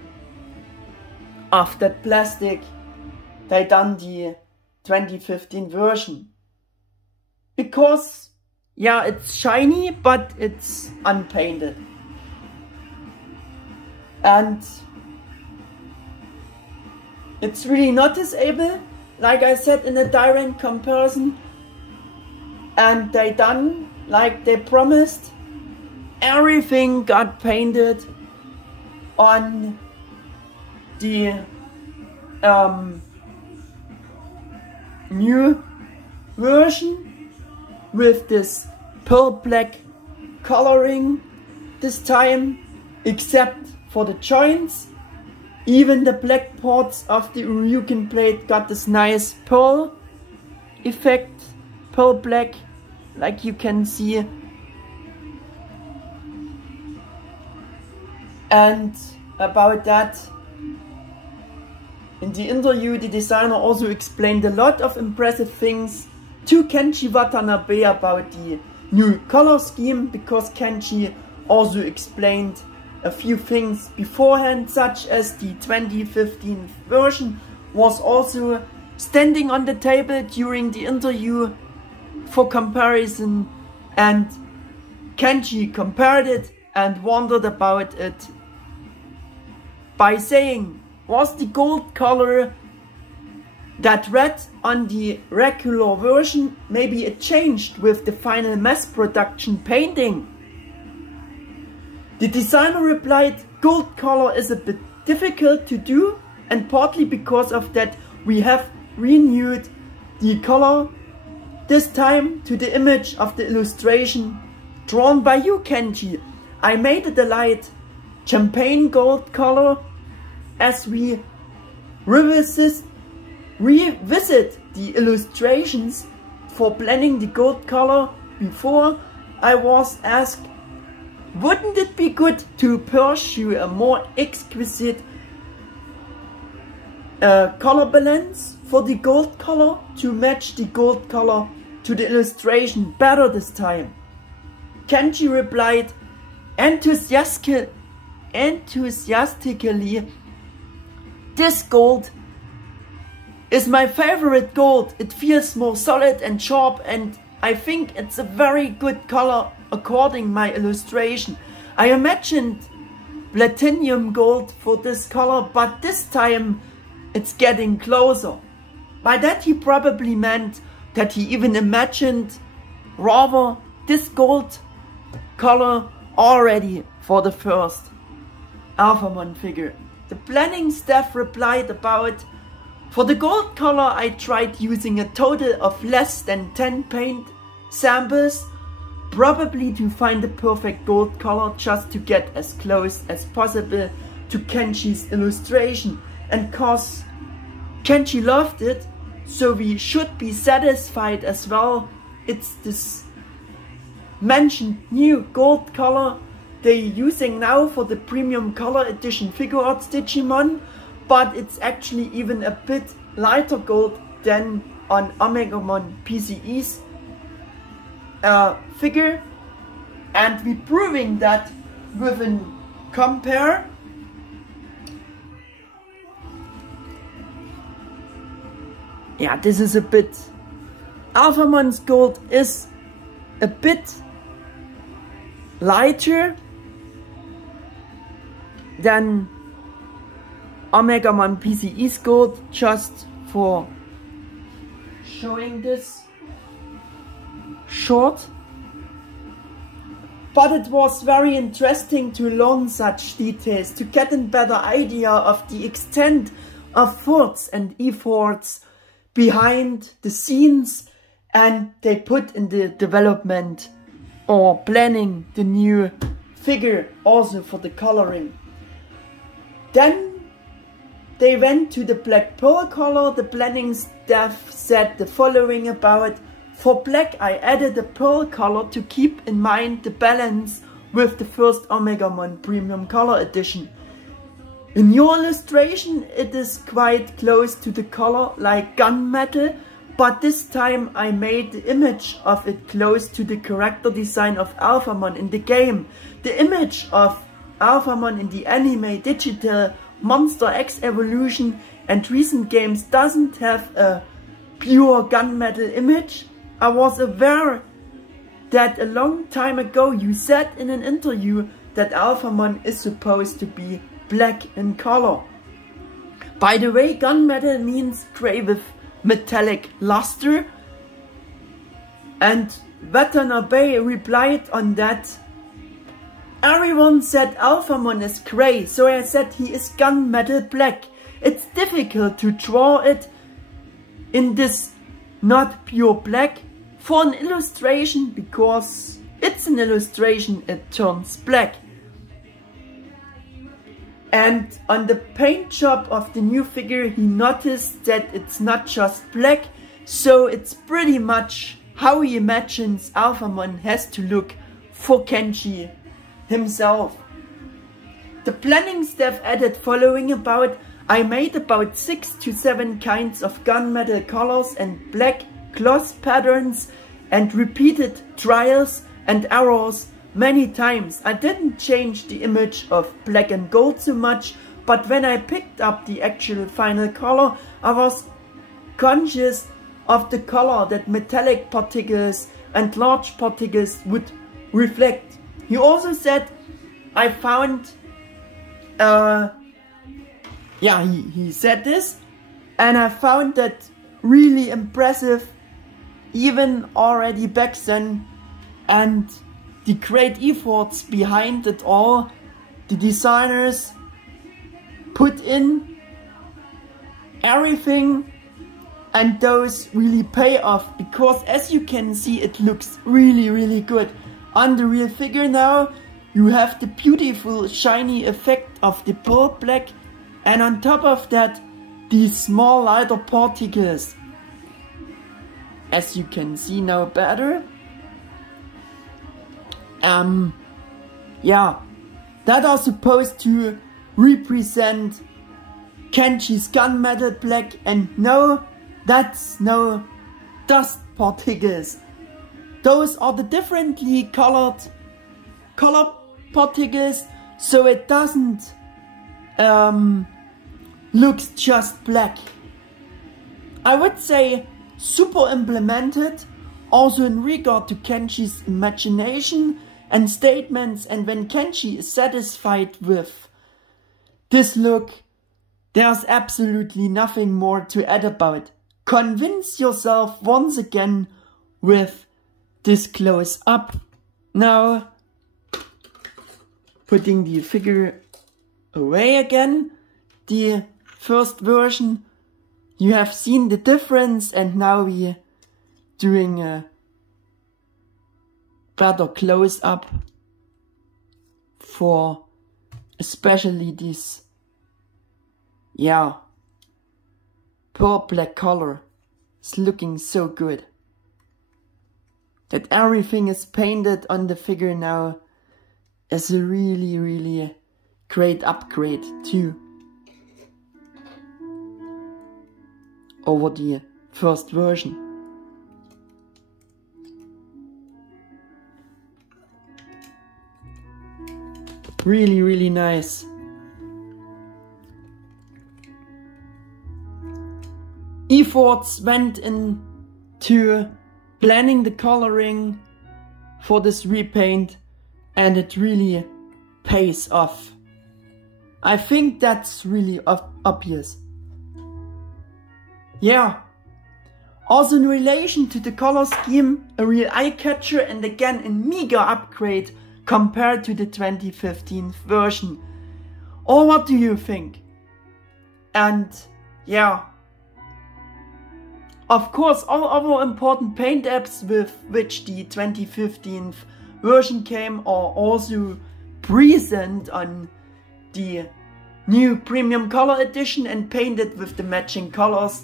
of that plastic they done the 2015 version. Because, yeah, it's shiny, but it's unpainted. And it's really noticeable, like I said, in a direct comparison. And they done like they promised. Everything got painted on the new version with this pearl black coloring this time, except for the joints. Even the black parts of the Ouryuken blade got this nice pearl effect, pearl black, like you can see. And about that, in the interview, the designer also explained a lot of impressive things to Kenji Watanabe about the new color scheme, because Kenji also explained a few things beforehand, such as the 2015 version was also standing on the table during the interview for comparison, and Kenji compared it and wondered about it by saying, was the gold color that red on the regular version, maybe it changed with the final mass production painting? The designer replied, gold color is a bit difficult to do, and partly because of that we have renewed the color this time to the image of the illustration drawn by you, Kenji. I made it a light champagne gold color as we revisit the illustrations for blending the gold color. Before, I was asked, wouldn't it be good to pursue a more exquisite color balance for the gold color to match the gold color to the illustration better this time? Kenji replied enthusiastically, this gold is my favorite gold. It feels more solid and sharp, and I think it's a very good color according my illustration. I imagined platinum gold for this color, but this time it's getting closer. By that he probably meant that he even imagined rather this gold color already for the first Alphamon figure. The planning staff replied about, for the gold color I tried using a total of less than 10 paint samples, probably to find the perfect gold color, just to get as close as possible to Kenji's illustration. And cause Kenji loved it, so we should be satisfied as well. It's this mentioned new gold color they're using now for the premium color edition Figuarts Digimon, but it's actually even a bit lighter gold than on Omegamon PCE's figure, and we're proving that with a compare. Yeah, this is a bit, Alphamon's gold is a bit lighter than Omegamon PCE's gold, just for showing this short. But it was very interesting to learn such details, to get a better idea of the extent of thoughts and efforts behind the scenes, and they put in the development or planning the new figure, also for the coloring. Then they went to the black pearl color. The planning staff said the following about, for black I added a pearl color to keep in mind the balance with the first Omegamon premium color edition. In your illustration it is quite close to the color like gunmetal, but this time I made the image of it close to the character design of Alphamon in the game. The image of Alphamon in the anime, digital, Monster X Evolution and recent games doesn't have a pure gunmetal image. I was aware that a long time ago you said in an interview that Alphamon is supposed to be black in color. By the way, gunmetal means grey with metallic luster, and Watanabe replied on that, everyone said Alphamon is grey, so I said he is gunmetal black. It's difficult to draw it in this not pure black for an illustration, because it's an illustration, it turns black. And on the paint job of the new figure he noticed that it's not just black, so it's pretty much how he imagines Alphamon has to look for Kenshi himself. The planning staff added following about, I made about 6 to 7 kinds of gunmetal colors and black gloss patterns and repeated trials and errors many times. I didn't change the image of black and gold so much, but when I picked up the actual final color, I was conscious of the color that metallic particles and large particles would reflect. He also said, I found, he said this, and I found that really impressive even already back then, and the great efforts behind it all, the designers put in everything, and those really pay off, because as you can see it looks really good. On the real figure now you have the beautiful shiny effect of the pearl black, and on top of that these small lighter particles, as you can see now better. That are supposed to represent Kenshi's gunmetal black, and no, that's no dust particles. Those are the differently colored color particles, so it doesn't looks just black. I would say super implemented, also in regard to Kenshi's imagination and statements, and when Kenshi is satisfied with this look, there's absolutely nothing more to add about. Convince yourself once again with this close up. Now, putting the figure away again, the first version, you have seen the difference, and now we're doing a better close up for especially this, pearl black color. It's looking so good. That everything is painted on the figure now is a really great upgrade too over the first version. Really nice. Efforts went into planning the coloring for this repaint, and it really pays off. I think that's really obvious. Also in relation to the color scheme, a real eye catcher, and again a mega upgrade compared to the 2015 version. Or what do you think? And of course all other important paint apps with which the 2015 version came are also present on the new premium color edition and painted with the matching colors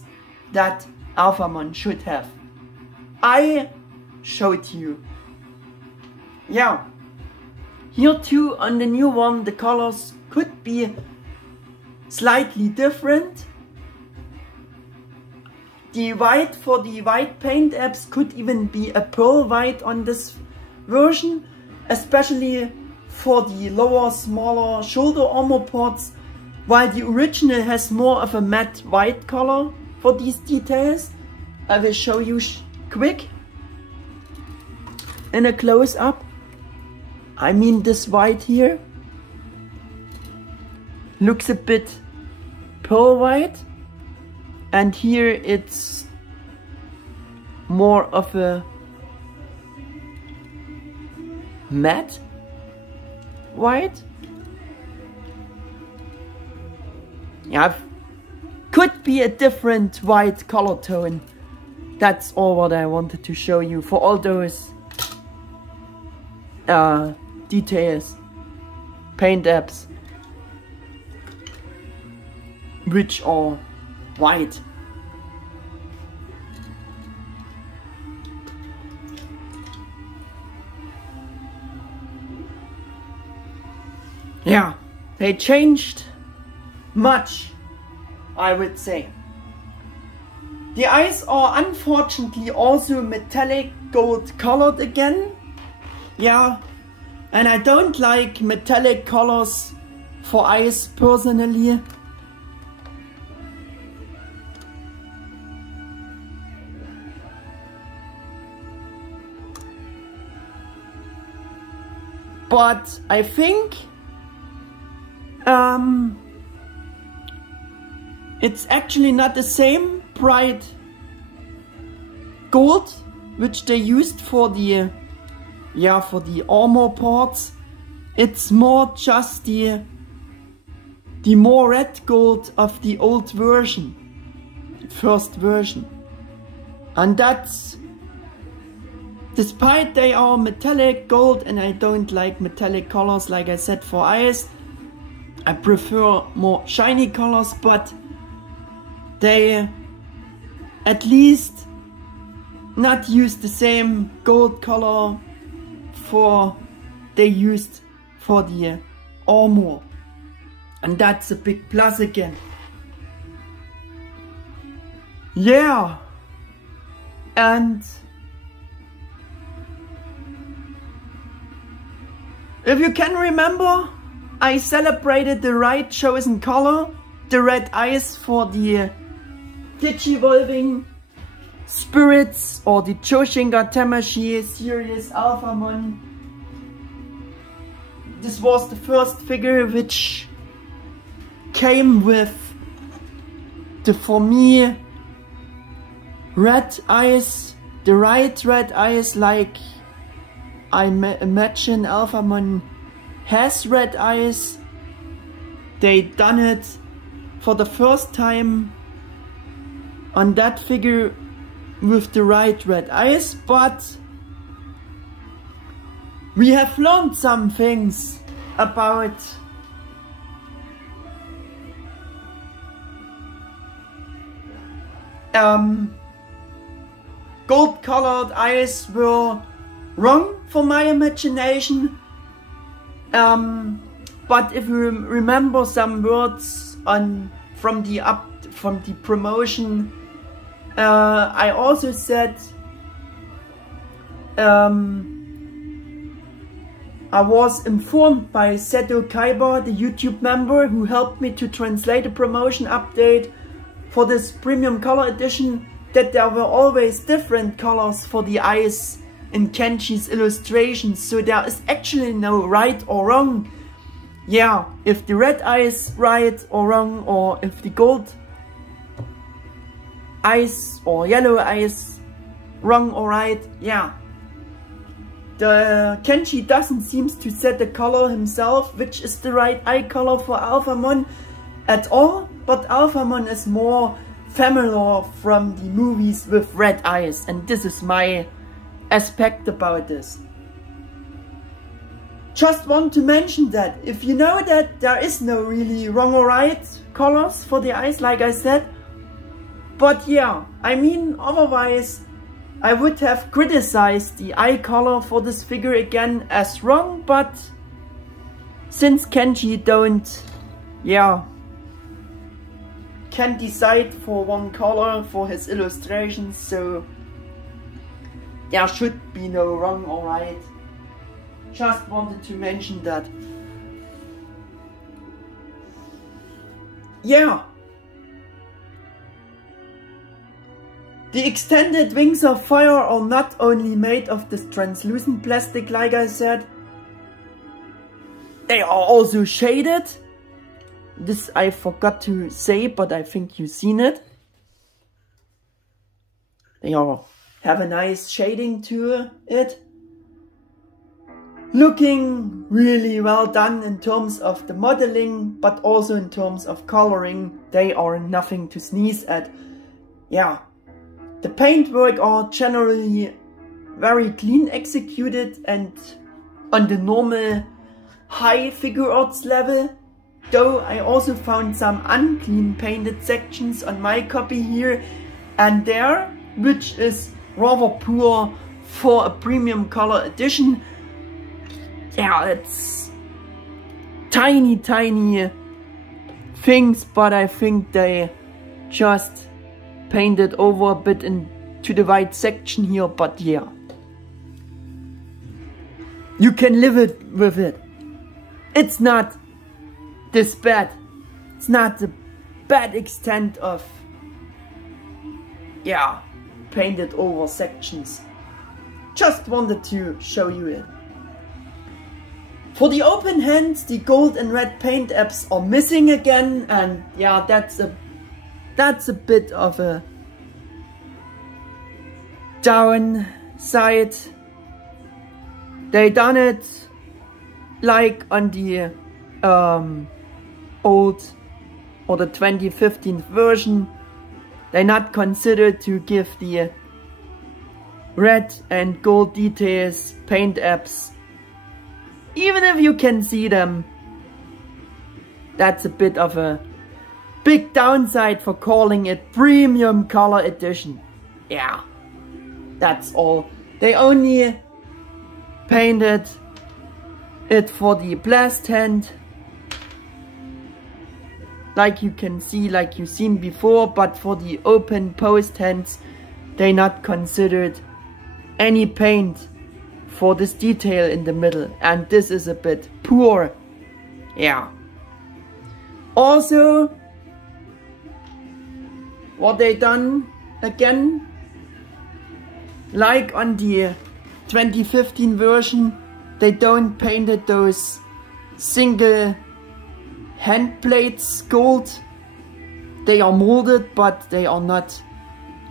that Alphamon should have. I showed you. Here too on the new one the colors could be slightly different. The white for the white paint apps could even be a pearl white on this version, especially for the lower, smaller shoulder armor parts, while the original has more of a matte white color for these details. I will show you quick in a close-up. I mean, this white here looks a bit pearl white, and here it's more of a matte white. Yeah, could be a different white color tone. That's all what I wanted to show you for all those details, paint apps, which are white. Yeah, they changed much, I would say. The eyes are unfortunately also metallic gold colored again. Yeah, and I don't like metallic colors for eyes personally. But I think it's actually not the same bright gold which they used for the armor parts. It's more just the more red gold of the old version, first version, and that's despite they are metallic gold, and I don't like metallic colors like I said for eyes. I prefer more shiny colors, but they at least not use the same gold color they used for the armor, and that's a big plus again. Yeah, and if you can remember, I celebrated the right chosen color, the red eyes, for the Digivolving Spirits or the Joshinga Tamashii series Alphamon. This was the first figure which came with the, for me, red eyes, the right red eyes, like I imagine Alphamon has red eyes. They done it for the first time on that figure with the right red eyes, but we have learned some things about gold colored eyes were wrong for my imagination. But if you remember some words from the promotion, I also said I was informed by Seto Kaiba, the YouTube member who helped me to translate the promotion update for this premium color edition, that there were always different colors for the eyes in Kenji's illustrations, so there is actually no right or wrong. Yeah, if the red eye is right or wrong, or if the gold eyes or yellow eyes wrong or right, yeah. The Kenji doesn't seem to set the color himself, which is the right eye color for Alphamon at all, but Alphamon is more familiar from the movies with red eyes, and this is my aspect about this. Just want to mention that if you know that there is no really wrong or right colors for the eyes, like I said, but yeah, I mean, otherwise I would have criticized the eye color for this figure again as wrong, but since Kenji don't can decide for one color for his illustrations, so there should be no wrong or right. Just wanted to mention that. Yeah. The extended wings of fire are not only made of this translucent plastic, like I said, they are also shaded. This I forgot to say, but I think you've seen it. They have a nice shading to it. Looking really well done in terms of the modeling, but also in terms of coloring. They are nothing to sneeze at. Yeah. The paintwork are generally very clean executed and on the normal high figure arts level, though I also found some unclean painted sections on my copy here and there, which is rather poor for a premium color edition. Yeah, it's tiny things, but I think they just painted over a bit into the white section here, but yeah. You can live with it. It's not this bad. It's not the bad extent of, yeah, painted over sections. Just wanted to show you it. For the open hands, the gold and red paint apps are missing again, and yeah, that's a bit of a downside. They done it like on the old or the 2015 version. They not considered to give the red and gold details paint apps. Even if you can see them, that's a bit of a big downside for calling it premium color edition. Yeah, that's all. They only painted it for the blast hand, like you can see, like you've seen before, but for the open post hands, they not considered any paint for this detail in the middle, and this is a bit poor. Yeah. Also, what they done again, like on the 2015 version, they don't painted those single hand plates gold. They are molded, but they are not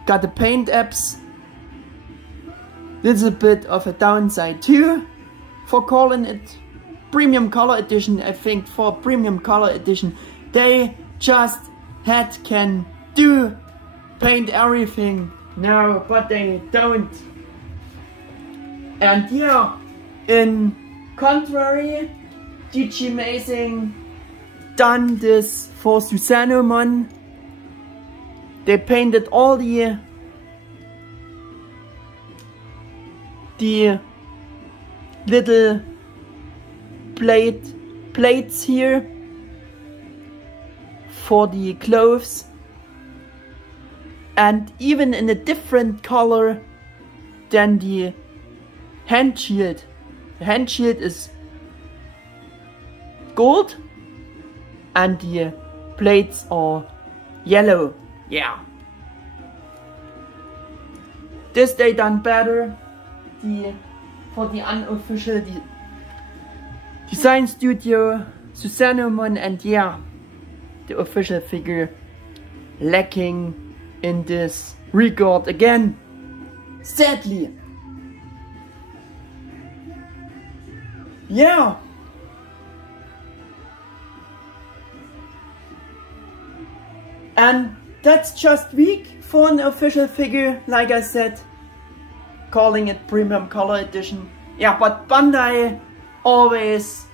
got the paint apps. This is a bit of a downside too for calling it premium color edition. I think for premium color edition they just can do paint everything now, but they don't. And yeah, in contrary, Digimon done this for Susanomon. They painted all the little plates here for the clothes, and even in a different color than the hand shield. The hand shield is gold and the plates are yellow. Yeah, this they done better. For the unofficial design studio Susanomon, and yeah, the official figure lacking in this regard again, sadly. Yeah. And that's just weak for an official figure, like I said, calling it premium color edition. Yeah, but Bandai always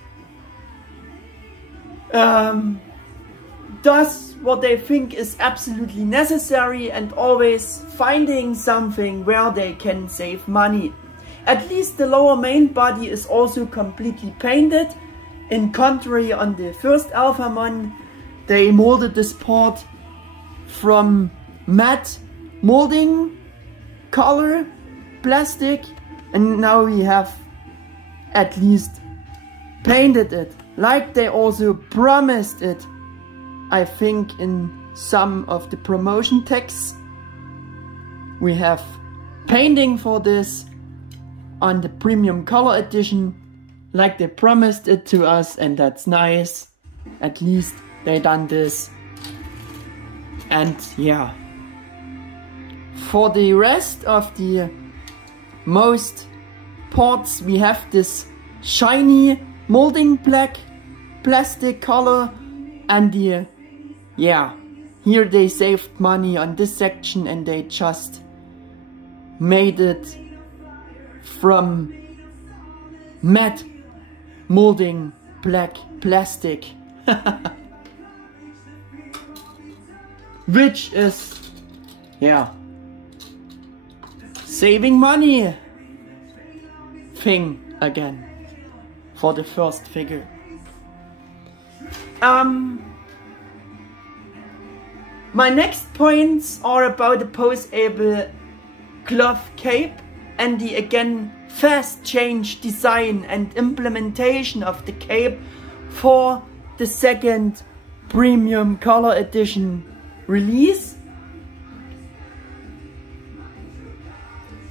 does what they think is absolutely necessary and always finding something where they can save money. At least the lower main body is also completely painted. In contrary, on the first Alphamon, they molded this part from matte molding color plastic, and now we have at least painted it like they also promised it, I think, in some of the promotion texts. We have painting for this on the premium color edition like they promised it to us, and that's nice. At least they done this. And yeah, for the rest of the most parts we have this shiny molding black plastic color, and the yeah, here they saved money on this section and they just made it from matte molding black plastic. Which is, yeah, saving money thing again for the first figure. My next points are about the posable cloth cape and the again fast change design and implementation of the cape for the second premium color edition release.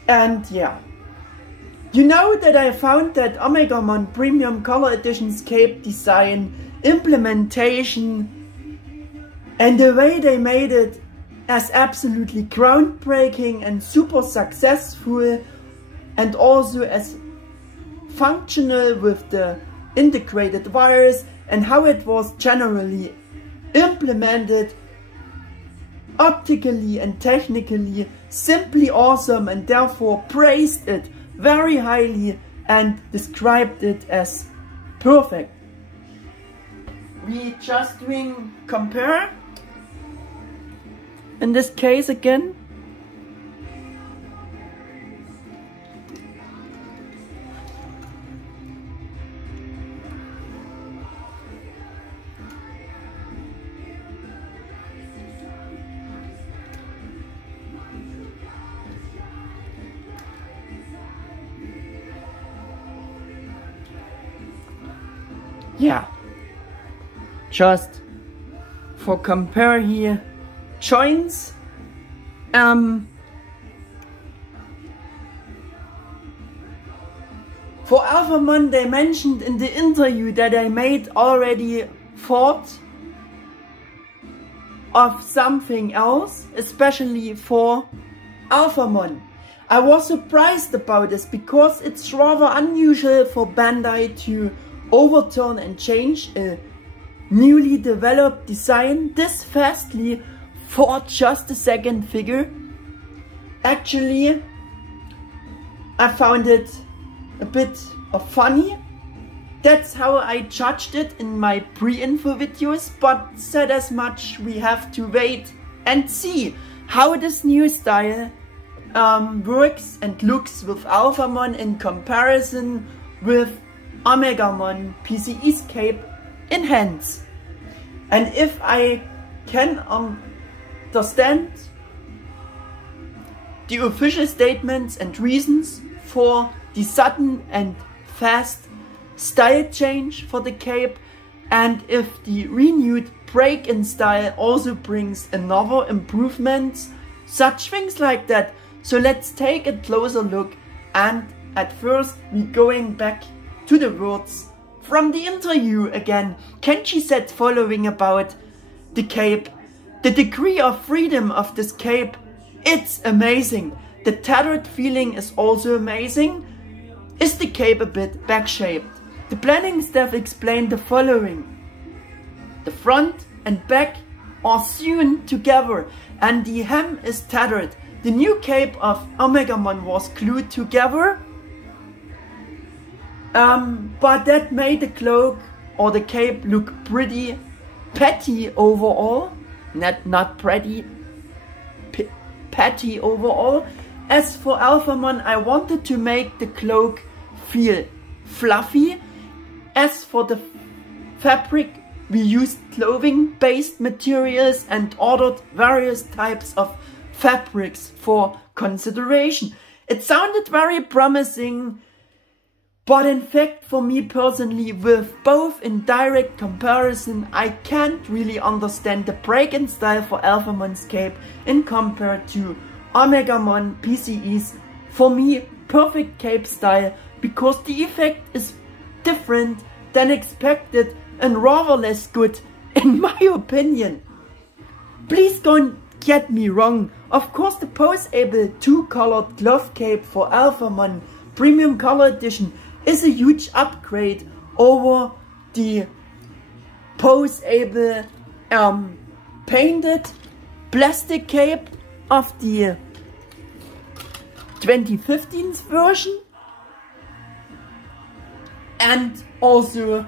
And yeah, you know that I found that Omegamon premium color edition's cape design, implementation and the way they made it as absolutely groundbreaking and super successful, and also as functional with the integrated wires and how it was generally implemented optically and technically, simply awesome, and therefore praised it very highly and described it as perfect. We just doing compare in this case again. Yeah, just for compare here, joints, for Alphamon they mentioned in the interview that I made already thought of something else, especially for Alphamon. I was surprised about this because it's rather unusual for Bandai to overturn and change a newly developed design this fastly for just a second figure. Actually, I found it a bit funny. That's how I judged it in my pre-info videos, but said as much, we have to wait and see how this new style works and looks with Alphamon in comparison with Omegamon PCE's cape in hands. And if I can understand the official statements and reasons for the sudden and fast style change for the cape, and if the renewed break-in style also brings another improvements, such things like that. So let's take a closer look, and at first we going back to the words from the interview again. Kenji said following about the cape: the degree of freedom of this cape, it's amazing. The tethered feeling is also amazing. Is the cape a bit back-shaped? The planning staff explained the following: the front and back are sewn together and the hem is tethered. The new cape of Omegamon was glued together, but that made the cloak or the cape look pretty petty overall. Not pretty, petty overall. As for Alphamon, I wanted to make the cloak feel fluffy. As for the fabric we used clothing-based materials and ordered various types of fabrics for consideration. It sounded very promising, but in fact for me personally, with both in direct comparison, I can't really understand the break-in style for Alphamon's cape in compared to Omegamon PCE's, for me, perfect cape style, because the effect is different than expected and rather less good in my opinion. Please don't get me wrong, of course the pose-able 2-colored glove cape for Alphamon Premium Color Edition is a huge upgrade over the pose-able painted plastic cape of the 2015 version, and also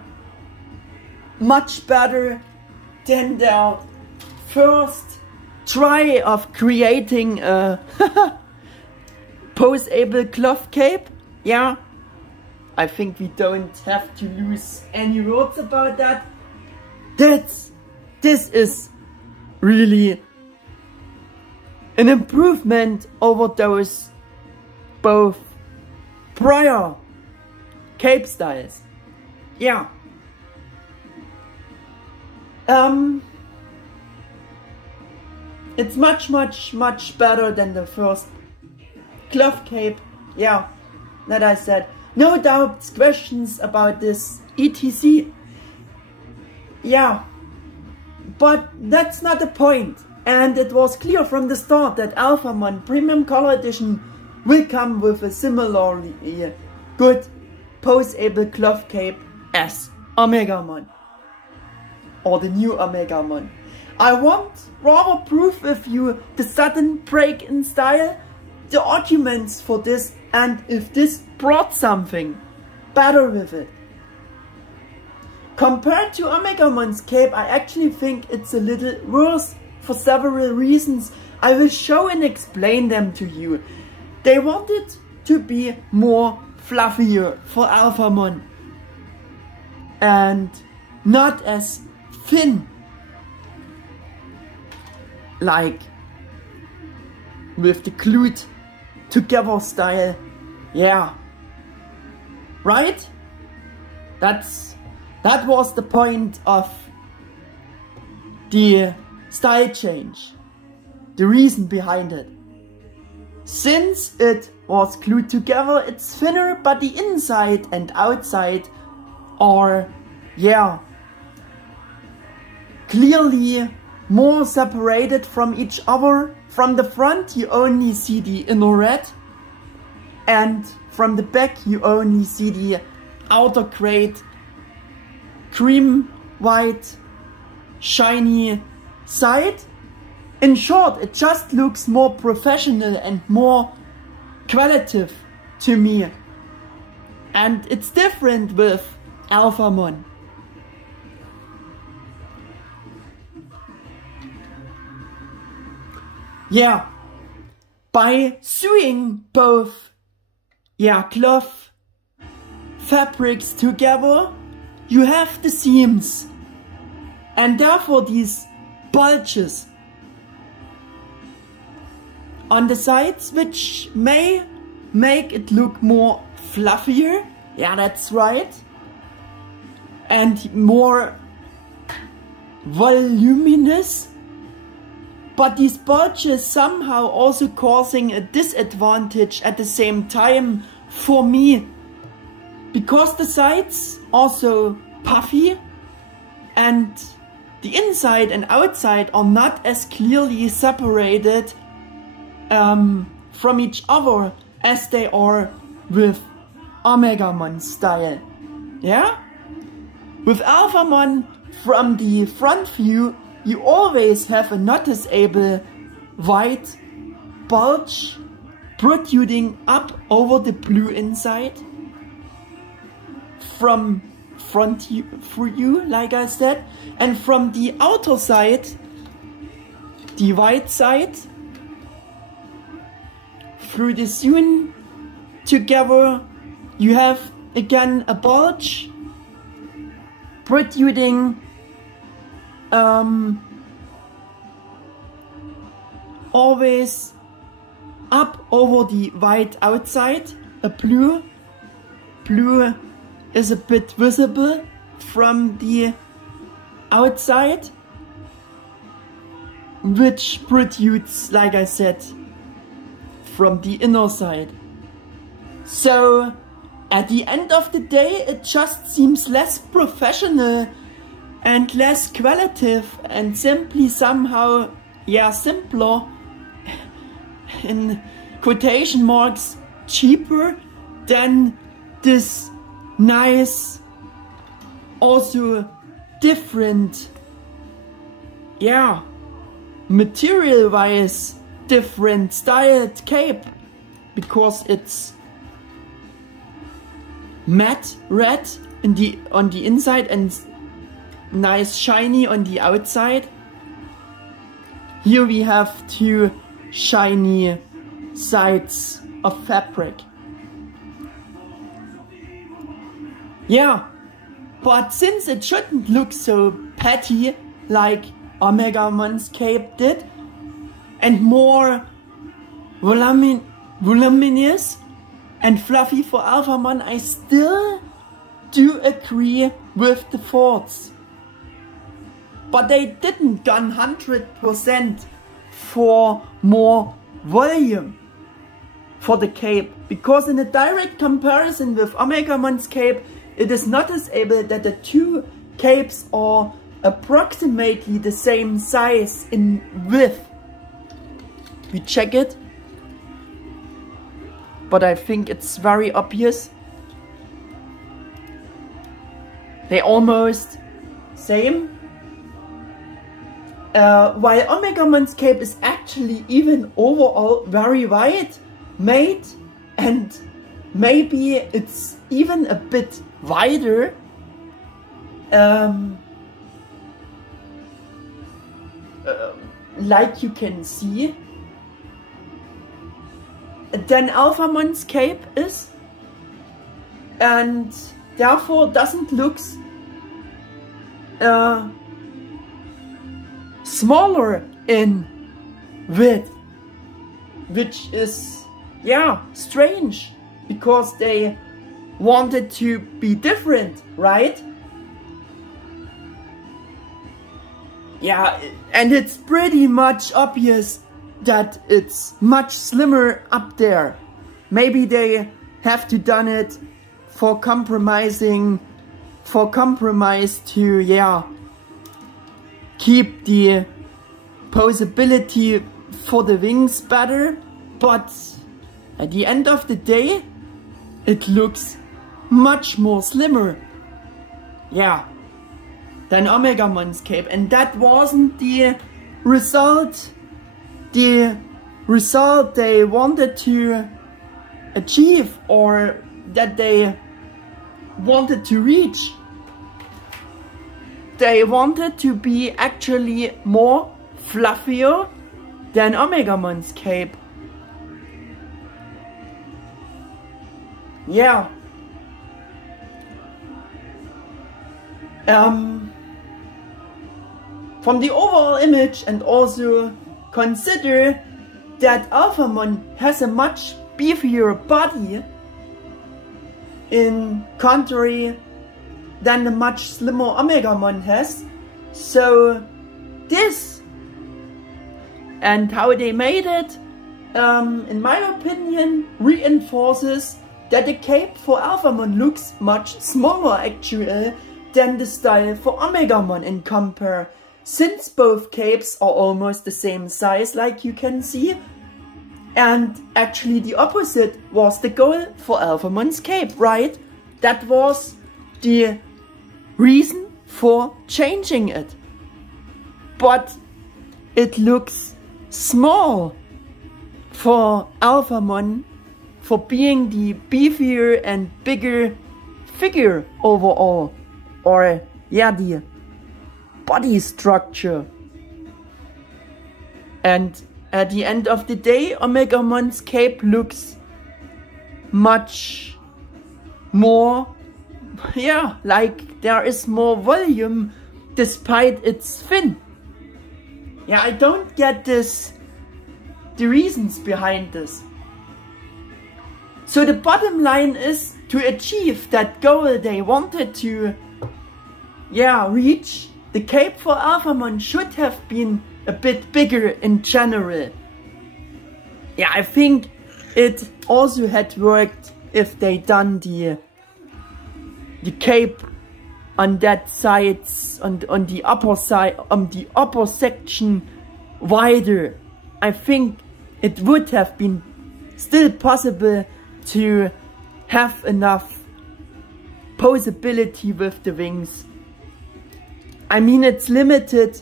much better than their first try of creating a pose-able cloth cape. Yeah, I think we don't have to lose any words about that. This is really an improvement over those both prior cape styles. Yeah. It's much better than the first cloth cape. Yeah, that I said. No doubts, questions about this etc. Yeah, but that's not the point. And it was clear from the start that Alphamon Premium Color Edition will come with a similarly good pose-able cloth cape as Omegamon, or the new Omegamon. I want rather proof with you the sudden break in style, the arguments for this, and if this brought something better with it. Compared to Omegamon's cape, I actually think it's a little worse for several reasons. I will show and explain them to you. They wanted to be more fluffier for Alphamon and not as thin like with the glued together style. Yeah, right? That was the point of the style change, the reason behind it. Since it was glued together, it's thinner, but the inside and outside are, yeah, clearly more separated from each other. From the front you only see the inner red, and from the back you only see the outer grade cream white shiny side. In short, it just looks more professional and more qualitative to me, and it's different with Alphamon. Yeah, by sewing both cloth fabrics together, you have the seams and therefore these bulges on the sides, which may make it look more fluffier. Yeah, that's right. And more voluminous. But these bulges somehow also causing a disadvantage at the same time for me, because the sides also puffy and the inside and outside are not as clearly separated from each other as they are with Omegamon style. Yeah? With Alphamon, from the front view, you always have a noticeable white bulge protruding up over the blue inside. From front view, like I said, and from the outer side, the white side, through the sewn together, you have again a bulge protruding always up over the white outside, a blue. Blue is a bit visible from the outside, which protrudes, like I said, from the inner side. So at the end of the day, it just seems less professional and less qualitative and simply somehow, yeah, simpler, in quotation marks, cheaper than this nice, also different, yeah, material wise different styled cape, because it's matte red on the inside and nice shiny on the outside. Here we have two shiny sides of fabric. Yeah, but since it shouldn't look so petty like Omegamon's cape did, and more voluminous and fluffy for Alphamon, I still do agree with the thoughts. But they didn't gone 100% for more volume for the cape, because in a direct comparison with Omegamon's cape, it is noticeable that the two capes are approximately the same size in width. We check it, but I think it's very obvious. They almost same. While Omegamon's cape is actually even overall very wide made, and maybe it's even a bit wider. Like you can see, than Alphamon's cape is, and therefore doesn't look smaller in width, which is, yeah, strange, because they wanted to be different, right? Yeah, and it's pretty much obvious that it's much slimmer up there. Maybe they have to done it for compromise to, yeah, keep the posability for the wings better, but at the end of the day, it looks much more slimmer, yeah, than Omegamon's cape, and that wasn't the result they wanted to achieve, or that they wanted to reach. They wanted to be actually more fluffier than Omegamon's cape. Yeah. From the overall image, and also consider that Alphamon has a much beefier body in contrary than the much slimmer Omegamon has. So this and how they made it, in my opinion, reinforces that the cape for Alphamon looks much smaller actually than the style for Omegamon in compare, since both capes are almost the same size, like you can see. And actually the opposite was the goal for Alphamon's cape, right? That was the reason for changing it. But it looks small for Alphamon for being the beefier and bigger figure overall, or yeah, the body structure. And at the end of the day, Omegamon's cape looks much more, yeah, like there is more volume despite its fin. Yeah, I don't get the reasons behind this. So the bottom line is, to achieve that goal they wanted to, reach, the cape for Alphamon should have been a bit bigger in general. Yeah, I think it also had worked if they done the cape on that side, on the upper side, on the upper section wider. I think it would have been still possible to have enough posability with the wings. I mean, it's limited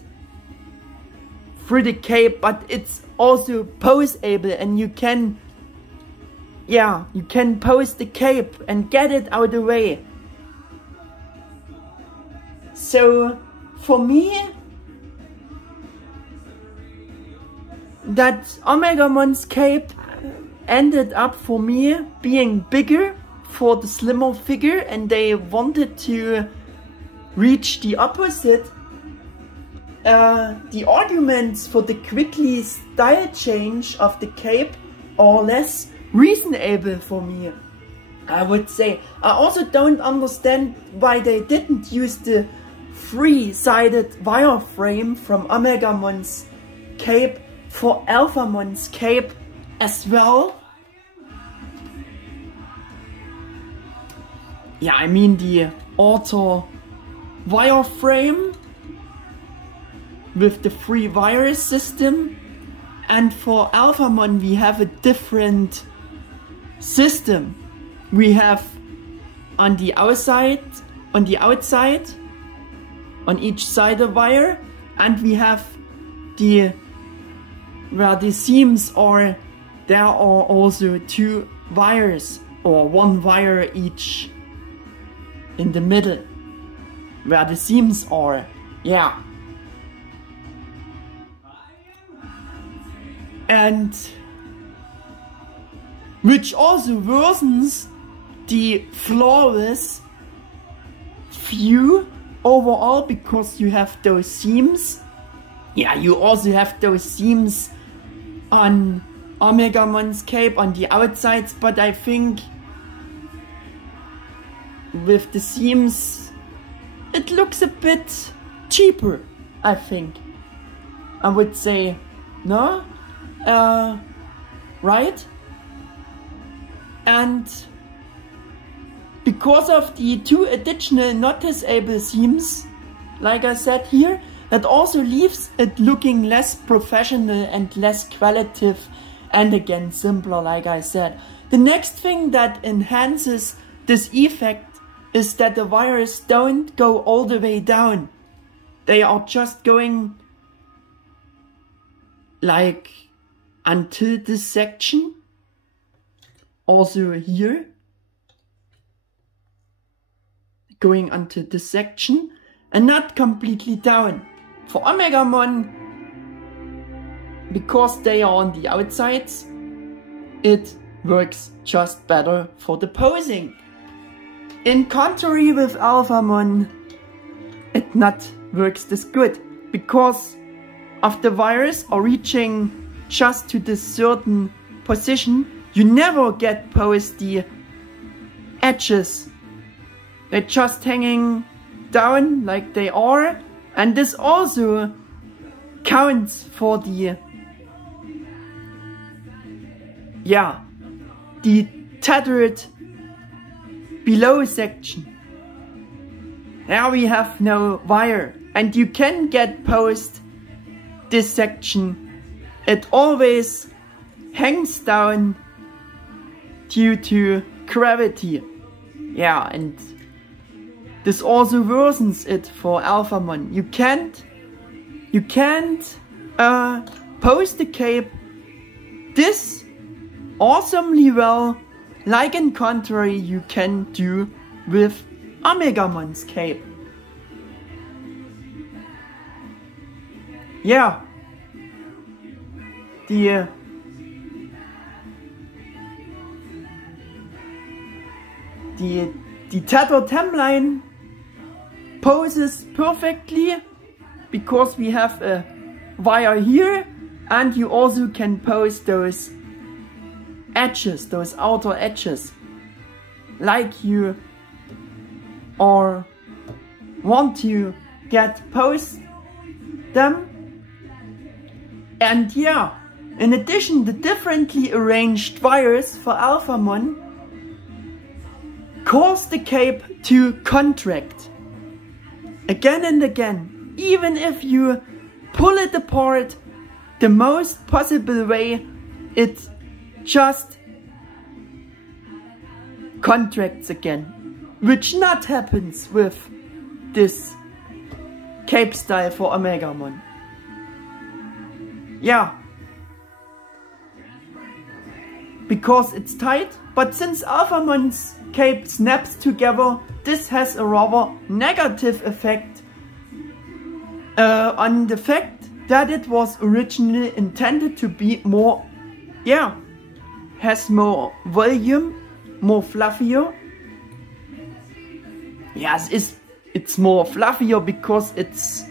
through the cape, but it's also poseable, and you can pose the cape and get it out of the way. So for me, that Omegamon's cape ended up for me being bigger for the slimmer figure, and they wanted to reach the opposite. The arguments for the quickly style change of the cape are less reasonable for me, I would say. I also don't understand why they didn't use the three-sided wireframe from Omegamon's cape for Alphamon's cape as well. Yeah, I mean the auto wireframe with the three wire system, and for Alphamon we have a different system. We have on the outside, on each side of wire, and we have where the seams are, there are also two wires or one wire each in the middle where the seams are. Yeah. And which also worsens the flawless view overall, because you have those seams. Yeah, you also have those seams on Omegamon's cape on the outsides, but I think with the seams it looks a bit cheaper, I think. I would say, no? Right? And because of the two additional noticeable seams, like I said here, that also leaves it looking less professional and less qualitative, and again simpler, like I said. The next thing that enhances this effect is that the wires don't go all the way down. They are just going like until this section. Also here, going until this section and not completely down. For Omegamon, because they are on the outsides, it works just better for the posing. In contrary with Alphamon, it not works this good, because of the wires are reaching just to this certain position. You never get posed the edges. They're just hanging down like they are, and this also counts for the tethered below section. Now we have no wire, and you can get posed this section. It always hangs down due to gravity. Yeah, and this also worsens it for Alphamon. You can't pose the cape this awesomely well, like in contrary you can do with Omegamon's cape. Yeah. The tether template poses perfectly because we have a wire here, and you also can pose those edges, those outer edges, like you or want to get posed them. And yeah, in addition, the differently arranged wires for Alphamon cause the cape to contract again and again. Even if you pull it apart the most possible way, it just contracts again, which not happens with this cape style for Omegamon. Yeah, because it's tight, but since Alphamon's cape snaps together, this has a rather negative effect on the fact that it was originally intended to be more, yeah, has more volume, more fluffier. Yes, it's more fluffier because it's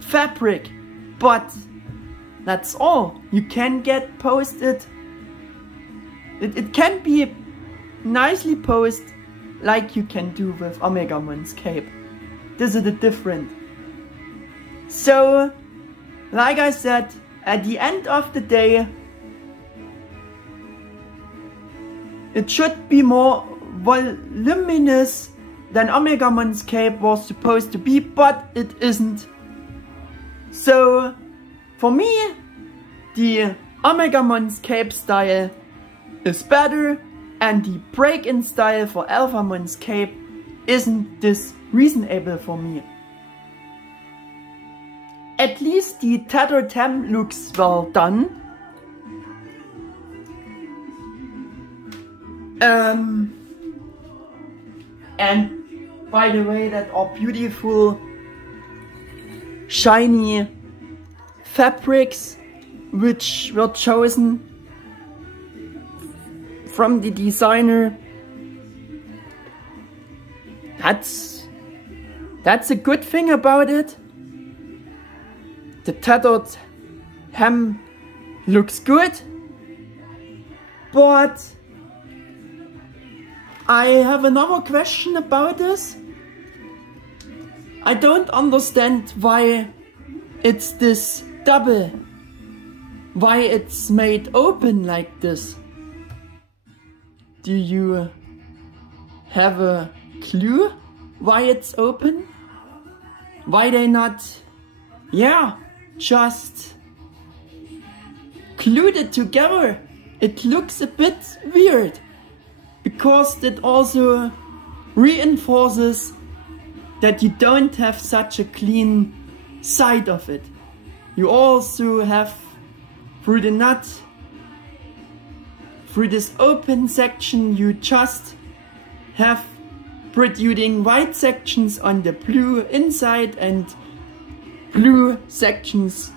fabric, but that's all. You can get posted. It can be nicely posed like you can do with Omegamon's cape. This is the difference. So, like I said, at the end of the day, it should be more voluminous than Omegamon's cape was supposed to be, but it isn't. So, for me, the Omegamon's cape style is better, and the break-in style for Alphamon's cape isn't this reasonable for me. At least the tethered hem looks well done. And by the way, that are beautiful shiny fabrics which were chosen from the designer. That's a good thing about it. The tethered hem looks good, but I have another question about this. I don't understand why it's this double, why it's made open like this. Do you have a clue why it's open? Why they not, yeah, just glued it together? It looks a bit weird, because it also reinforces that you don't have such a clean side of it. You also have, through the nut, through this open section, you just have protruding white sections on the blue inside and blue sections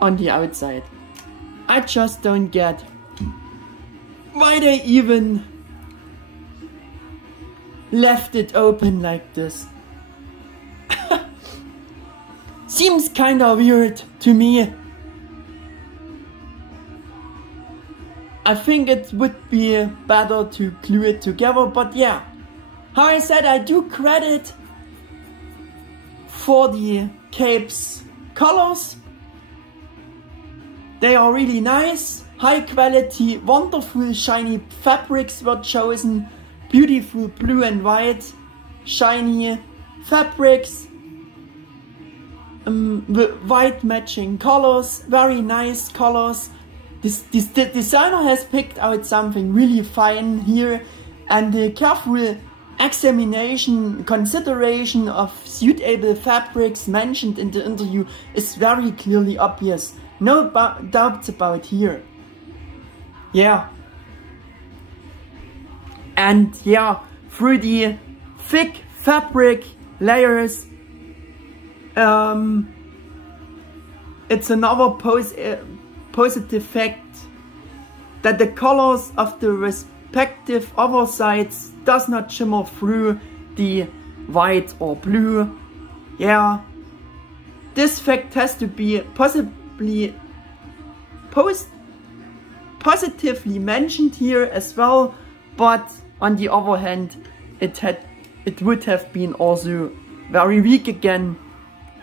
on the outside. I just don't get why they even left it open like this. Seems kinda weird to me. I think it would be better to glue it together, but yeah. How I said, I do credit for the cape's colors. They are really nice, high quality, wonderful shiny fabrics were chosen. Beautiful blue and white shiny fabrics with white matching colors, very nice colors. The designer has picked out something really fine here, and the careful consideration of suitable fabrics mentioned in the interview is very clearly obvious. No doubts about here. Yeah. And yeah, through the thick fabric layers, it's another positive fact that the colors of the respective other sides does not shimmer through the white or blue. Yeah, this fact has to be possibly positively mentioned here as well, but on the other hand, it would have been also very weak again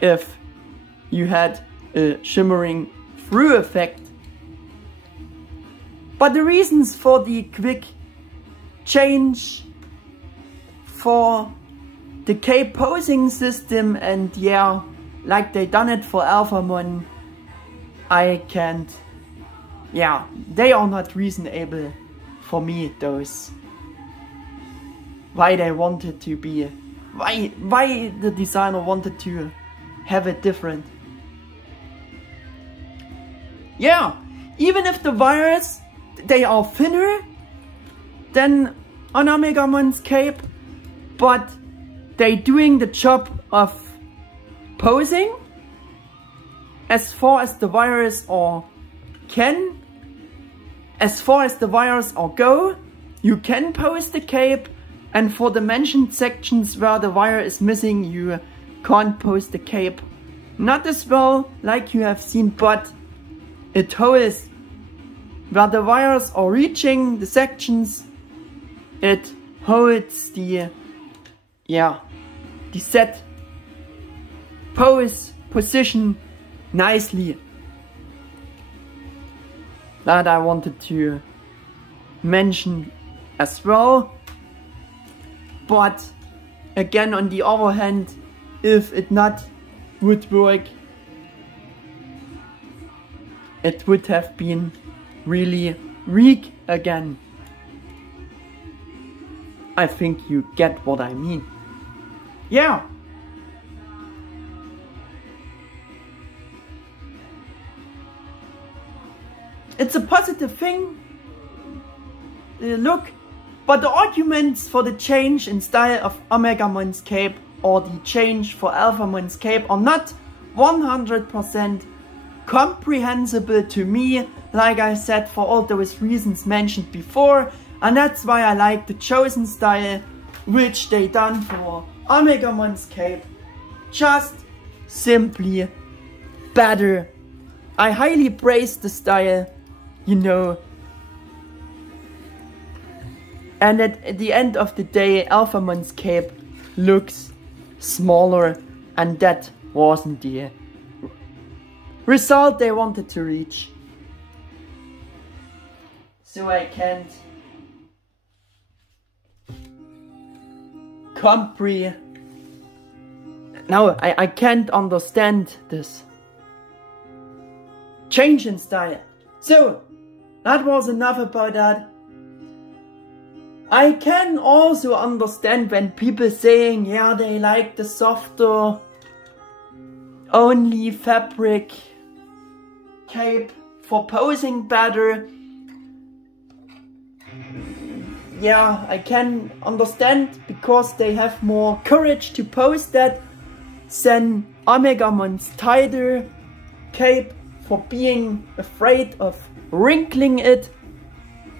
if you had a shimmering through effect. But the reasons for the quick change for the cape posing system, and yeah, like they done it for Alphamon, I can't, yeah, they are not reasonable for me, those. Why they wanted to be, why the designer wanted to have it different. Yeah, even if the wires, they are thinner than on Omegamon's cape, but they doing the job of posing as far as the wires are go. You can pose the cape, and for the mentioned sections where the wire is missing, you can't pose the cape. Not as well like you have seen, but it holds where the wires are reaching the sections. It holds the, yeah, the set pose position nicely. That I wanted to mention as well. But again, on the other hand, if it not would work, it would have been really weak again. I think you get what I mean. Yeah. It's a positive thing, look, but the arguments for the change in style of Omegamon's cape or the change for Alphamon's cape are not 100% comprehensible to me, like I said, for all those reasons mentioned before, and that's why I like the chosen style which they done for Omegamon's cape. Just simply better. I highly praise the style, you know. And at the end of the day, Alphamon's cape looks smaller, and that wasn't the result they wanted to reach. So I can't I can't understand this change in style. So that was enough about that. I can also understand when people saying, yeah, they like the softer only fabric cape for posing better. Yeah, I can understand, because they have more courage to pose that than Omegamon's tighter cape for being afraid of wrinkling it.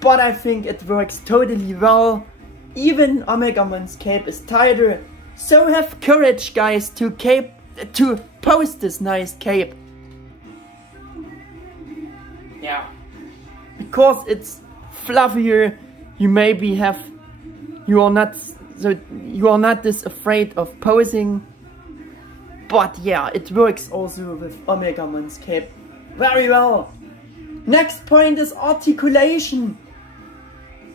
But I think it works totally well. Even Omegamon's cape is tighter. So have courage, guys, to pose this nice cape. Yeah. Because it's fluffier, you are not this afraid of posing. But yeah, it works also with Omegamon's cape very well. Next point is articulation.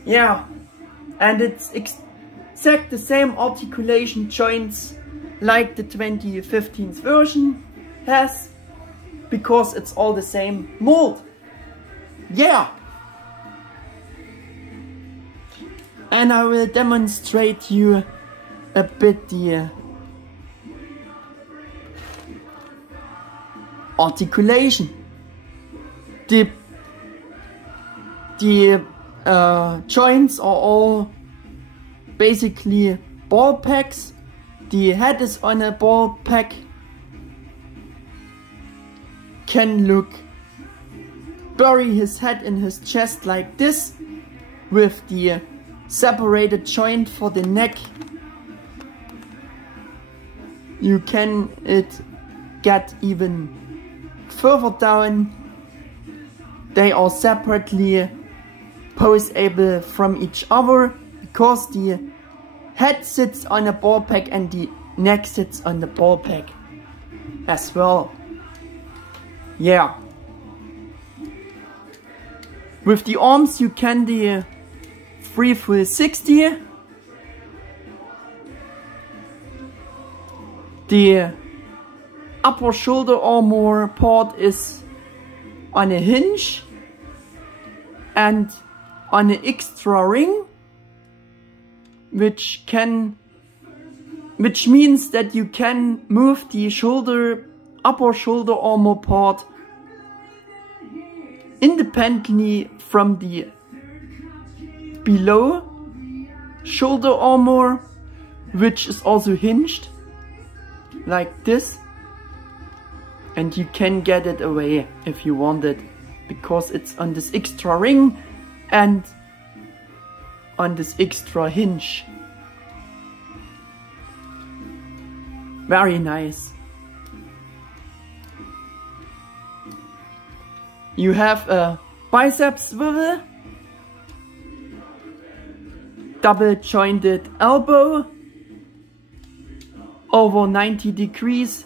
Yeah, and it's exact the same articulation joints like the 2015 version has, because it's all the same mold. Yeah. And I will demonstrate you a bit the articulation. The joints are all basically ball packs. The head is on a ball pack. Can bury his head in his chest like this, with the separated joint for the neck. you can get even further down. They are separately poseable from each other because the head sits on a ball pack and the neck sits on the ball pack as well. Yeah. With the arms you can do 3 full 60. The upper shoulder armor part is on a hinge and on an extra ring, which means that you can move the upper shoulder armor part independently from the below shoulder armor, which is also hinged like this, and you can get it away if you want it, because it's on this extra ring and on this extra hinge. Very nice. You have a bicep swivel, double jointed elbow over 90 degrees.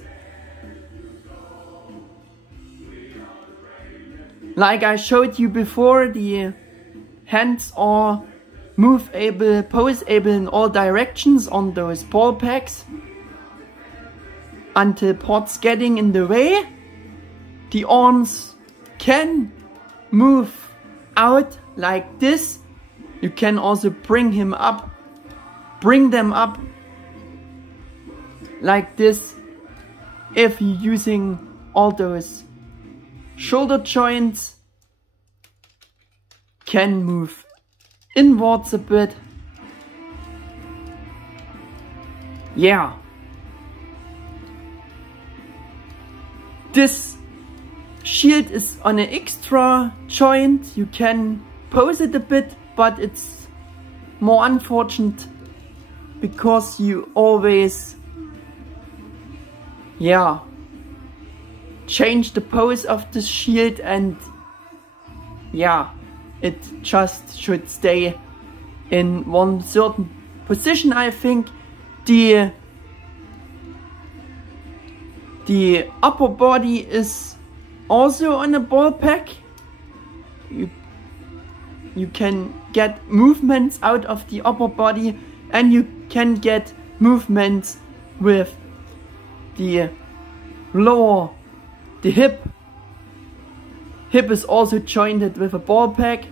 Like I showed you before, the hands are moveable, poseable in all directions on those ball packs until parts getting in the way. The arms can move out like this. You can also bring them up like this if you're using all those shoulder joints. Can move inwards a bit. Yeah. This shield is on an extra joint. You can pose it a bit, but it's more unfortunate because you always, yeah, change the pose of the shield, and yeah, it just should stay in one certain position. I think the upper body is also on a ball pack. You can get movements out of the upper body, and you can get movements with the lower, the hip. Hip is also jointed with a ball pack,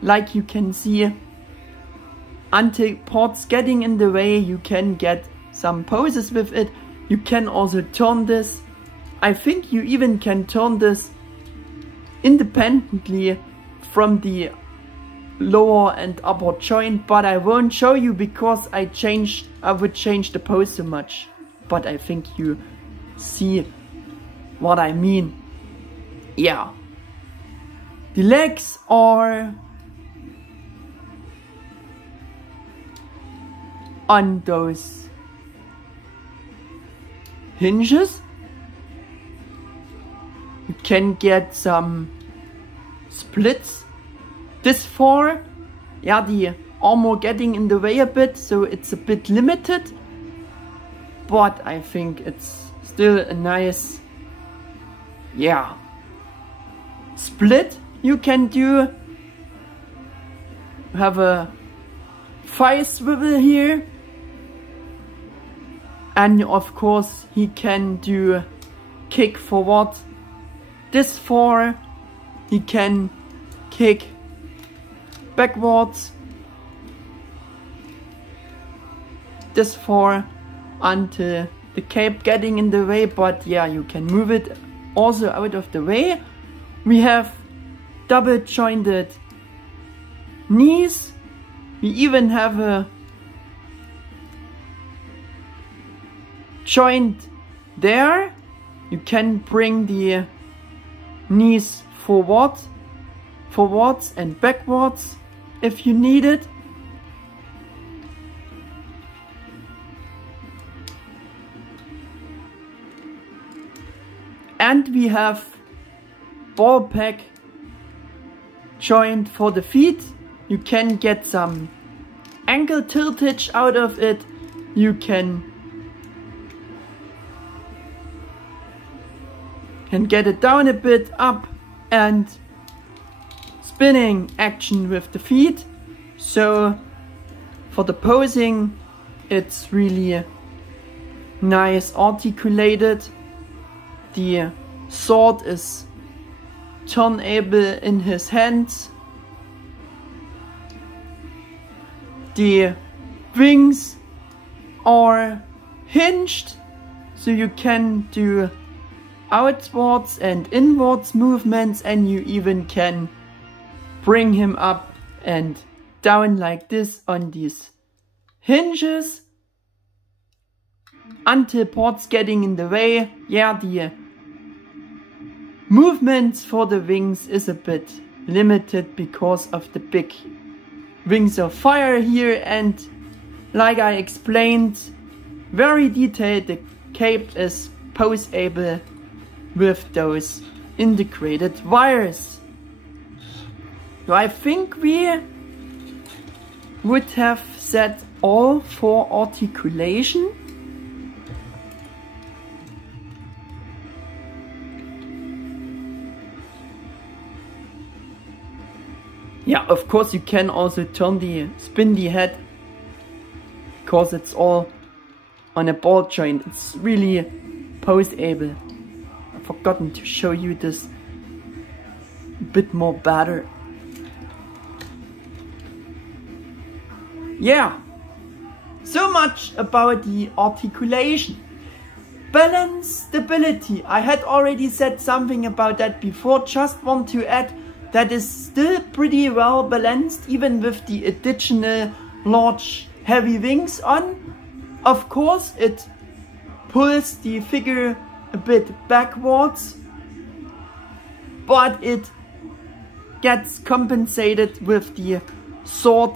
like you can see. Until parts getting in the way, you can get some poses with it. You can also turn this. I think you even can turn this independently from the lower and upper joint, but I won't show you because I would change the pose so much. But I think you see what I mean. Yeah. The legs are on those hinges. You can get some splits this far. Yeah, the armor getting in the way a bit, so it's a bit limited, but I think it's still a nice, yeah, split you can do. Have a thigh swivel here, and of course he can do kick forward this far. He can kick backwards this far until the cape getting in the way, but yeah, you can move it also out of the way. We have double jointed knees. We even have a joint there. You can bring the knees forwards and backwards if you need it. And we have ball peg joint for the feet. You can get some ankle tiltage out of it. You can get it down a bit, up, and spinning action with the feet. So for the posing, it's really nice articulated. The sword is turnable in his hands. The wings are hinged, so you can do outwards and inwards movements, and you even can bring him up and down like this on these hinges until parts getting in the way. Yeah, the movements for the wings is a bit limited because of the big wings of fire here, and like I explained, very detailed, the cape is poseable with those integrated wires. So I think we would have said all for articulation. Yeah, of course you can also spin the head, because it's all on a ball joint. It's really poseable. I've forgotten to show you this a bit more better. Yeah, so much about the articulation. Balance, stability. I had already said something about that before. Just want to add that is still pretty well balanced, even with the additional large heavy wings on. Of course, it pulls the figure a bit backwards, but it gets compensated with the sword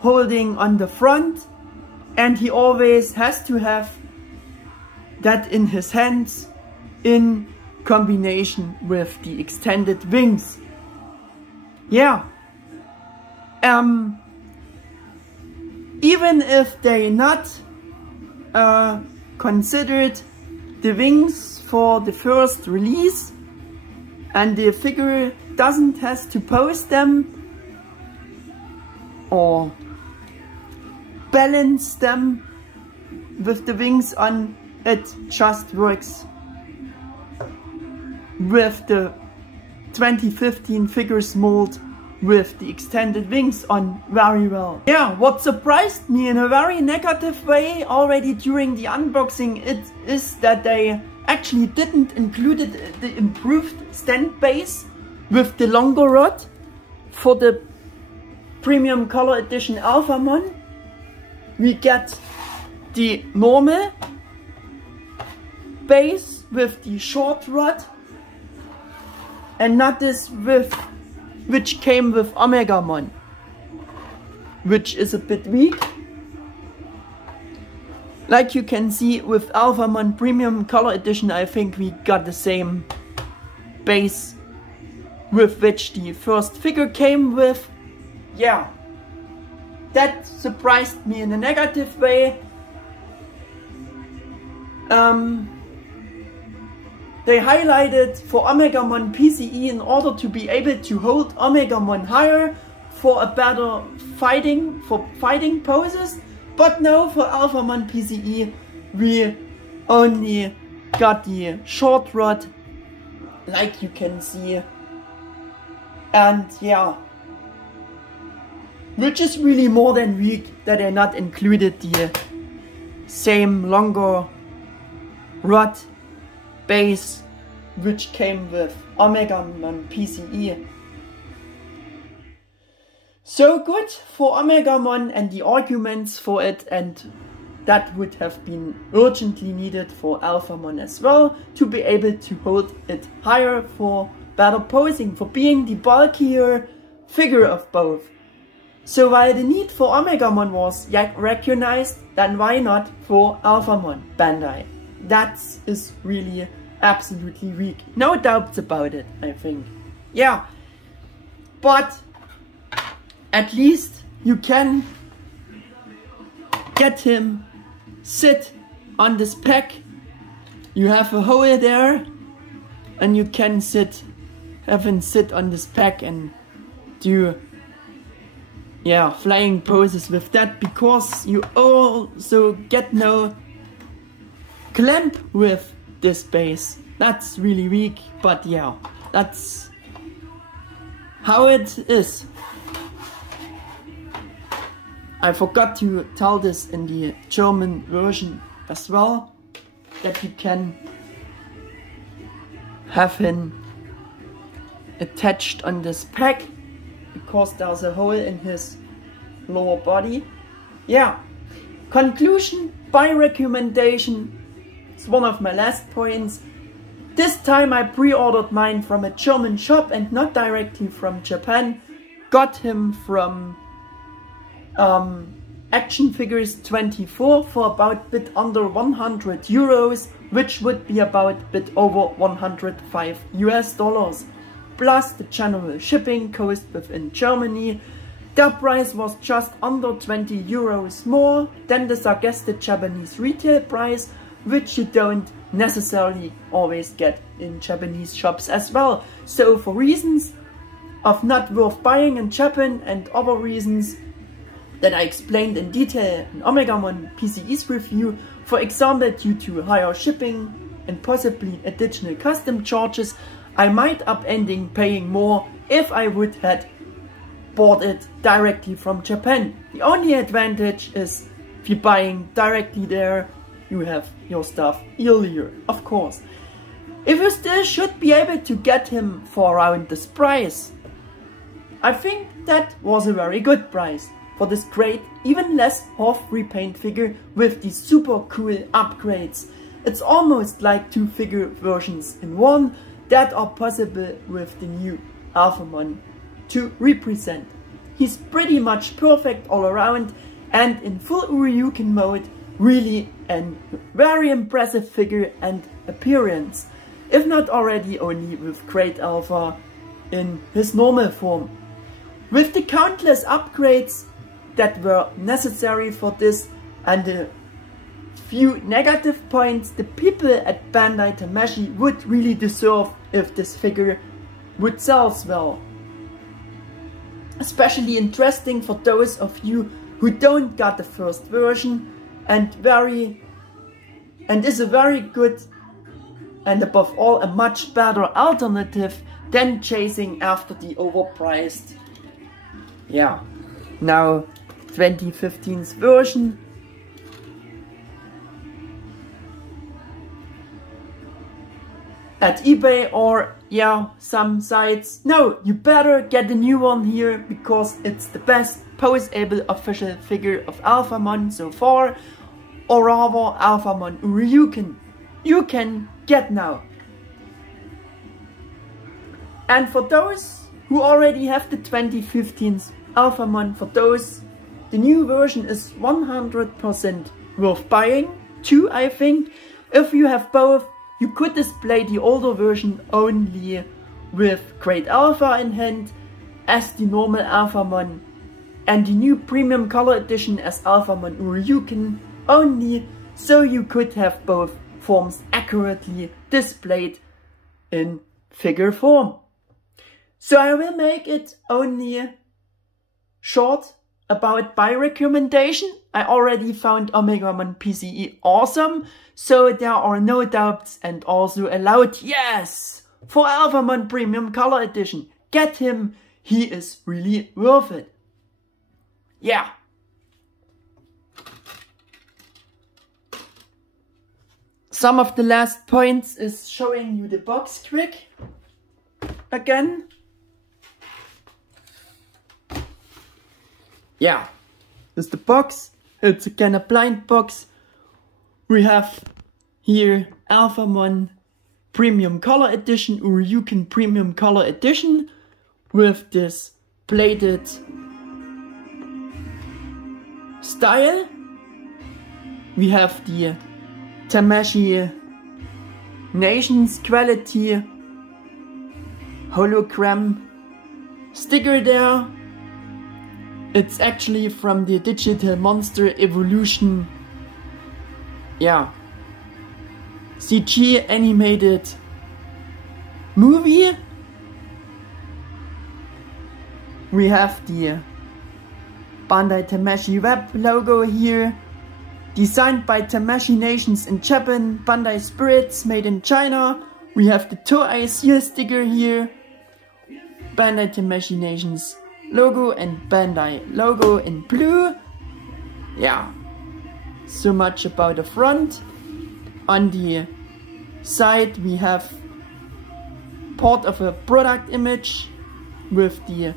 holding on the front, and he always has to have that in his hands in combination with the extended wings. Yeah. Even if they not considered the wings for the first release, and the figure doesn't has to pose them or balance them with the wings on, it just works with the 2015 figures mold with the extended wings on very well. Yeah, what surprised me in a very negative way already during the unboxing is that they actually didn't include the improved stand base with the longer rod for the premium color edition Alphamon. We get the normal base with the short rod, and not this which came with Omegamon, which is a bit weak. Like you can see with Alphamon Premium Color Edition, I think we got the same base with which the first figure came with. Yeah, that surprised me in a negative way. They highlighted for Omegamon PCE in order to be able to hold Omegmon higher for a better fighting poses, but now for Alphamon PCE we only got the short rod, like you can see, and yeah, which is really more than weak that they not included the same longer rod base which came with Omegamon PCE. So good for Omegamon and the arguments for it, and that would have been urgently needed for Alphamon as well, to be able to hold it higher for better posing, for being the bulkier figure of both. So while the need for Omegamon was recognized, then why not for Alphamon, Bandai? That is really absolutely weak. No doubts about it, I think. Yeah, but at least you can get him sit on this pack. You have a hole there and you can have him sit on this pack and do flying poses with that, because you also get no clamp with this base. That's really weak, but yeah, that's how it is. I forgot to tell this in the German version as well, that you can have him attached on this pack, because there's a hole in his lower body. Yeah, conclusion, by recommendation, it's one of my last points. This time I pre-ordered mine from a German shop and not directly from Japan. Got him from Action Figures 24 for about a bit under 100 euros, which would be about a bit over 105 US dollars. Plus the general shipping cost within Germany. Their price was just under 20 euros more than the suggested Japanese retail price, which you don't necessarily always get in Japanese shops as well. So for reasons of not worth buying in Japan and other reasons that I explained in detail in Omegamon PCE's review, for example due to higher shipping and possibly additional custom charges, I might up ending paying more if I would have bought it directly from Japan. The only advantage is if you're buying directly there, you have your stuff earlier, of course. If you still should be able to get him for around this price, I think that was a very good price for this great, even less half repaint figure with these super cool upgrades. It's almost like two figure versions in one that are possible with the new Alphamon to represent. He's pretty much perfect all around, and in full Ouryuken mode, really a very impressive figure and appearance, if not already only with Gradealpha in his normal form. With the countless upgrades that were necessary for this and the few negative points, the people at Bandai Tamashii would really deserve if this figure would sell well. Especially interesting for those of you who don't got the first version and is a very good and above all a much better alternative than chasing after the overpriced, now 2015's version. At eBay or some sites. No, you better get a new one here, because it's the best pose-able official figure of Alphamon so far, or rather Alphamon Ouryuken. You can get now. And for those who already have the 2015's Alphamon, for those the new version is 100% worth buying too, I think. If you have both, you could display the older version only with Gradealpha in hand as the normal Alphamon, and the new premium color edition as Alphamon Ouryuken only, so you could have both forms accurately displayed in figure form. So I will make it only short about my recommendation. I already found Omegamon PCE awesome, so there are no doubts, and also a loud yes for Alphamon Premium Color Edition. Get him, he is really worth it. Yeah. Some of the last points is showing you the box quick again. Yeah, this is the box. It's again a blind box. We have here Alphamon Premium Color Edition, Ouryuken Premium Color Edition with this plated style. We have the Tamashii Nations quality hologram sticker there. It's actually from the Digital Monster Evolution, yeah, CG animated movie. We have the Bandai Tamashii web logo here, designed by Tamashii Nations in Japan, Bandai Spirits made in China. We have the Toei seal sticker here, Bandai Tamashii Nations logo and Bandai logo in blue. Yeah, so much about the front. On the side we have part of a product image with the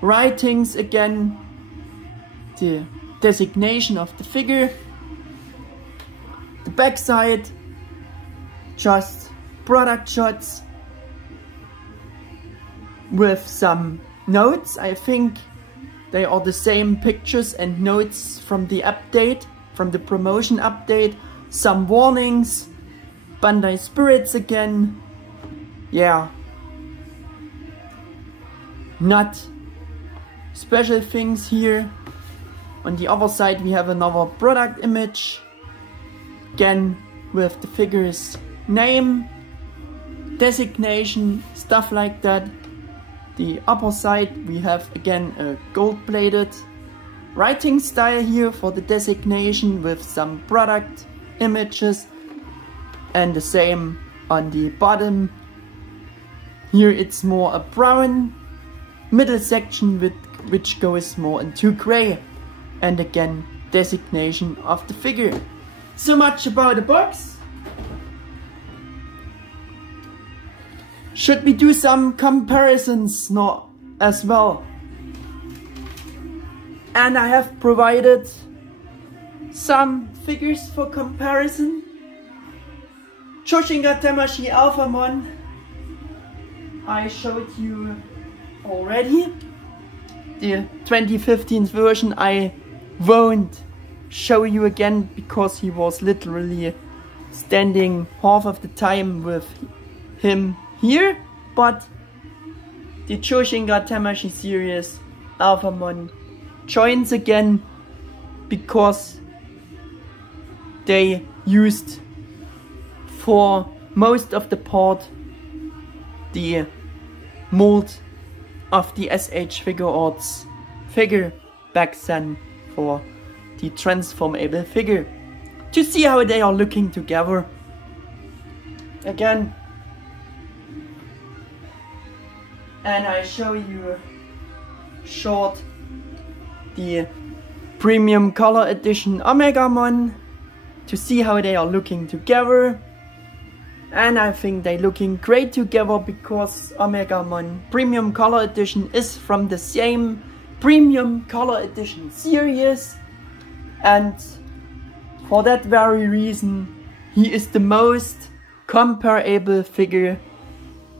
writings again, the designation of the figure. The back side, just product shots with some notes. I think they are the same pictures and notes from the update, from the promotion update. Some warnings, Bandai Spirits again. Yeah, not special things here. On the other side we have another product image, again with the figure's name, designation, stuff like that. The upper side we have again a gold-plated writing style here for the designation with some product images, and the same on the bottom. Here it's more a brown middle section which goes more into grey, and again designation of the figure. So much about the box. Should we do some comparisons now as well? And I have provided some figures for comparison. Choshinga Tamashii Alphamon I showed you already. The 2015 version I won't show you again because he was literally standing half of the time with him here, but the Choshinga Tamashii series Alphamon joins again because they used for most of the part the mold of the S.H.Figuarts figure back then for the transformable figure, to see how they are looking together. Again, and I show you short the premium color edition Omegamon to see how they are looking together. And I think they're looking great together because Omegamon Premium Color Edition is from the same Premium Color Edition series, and for that very reason he is the most comparable figure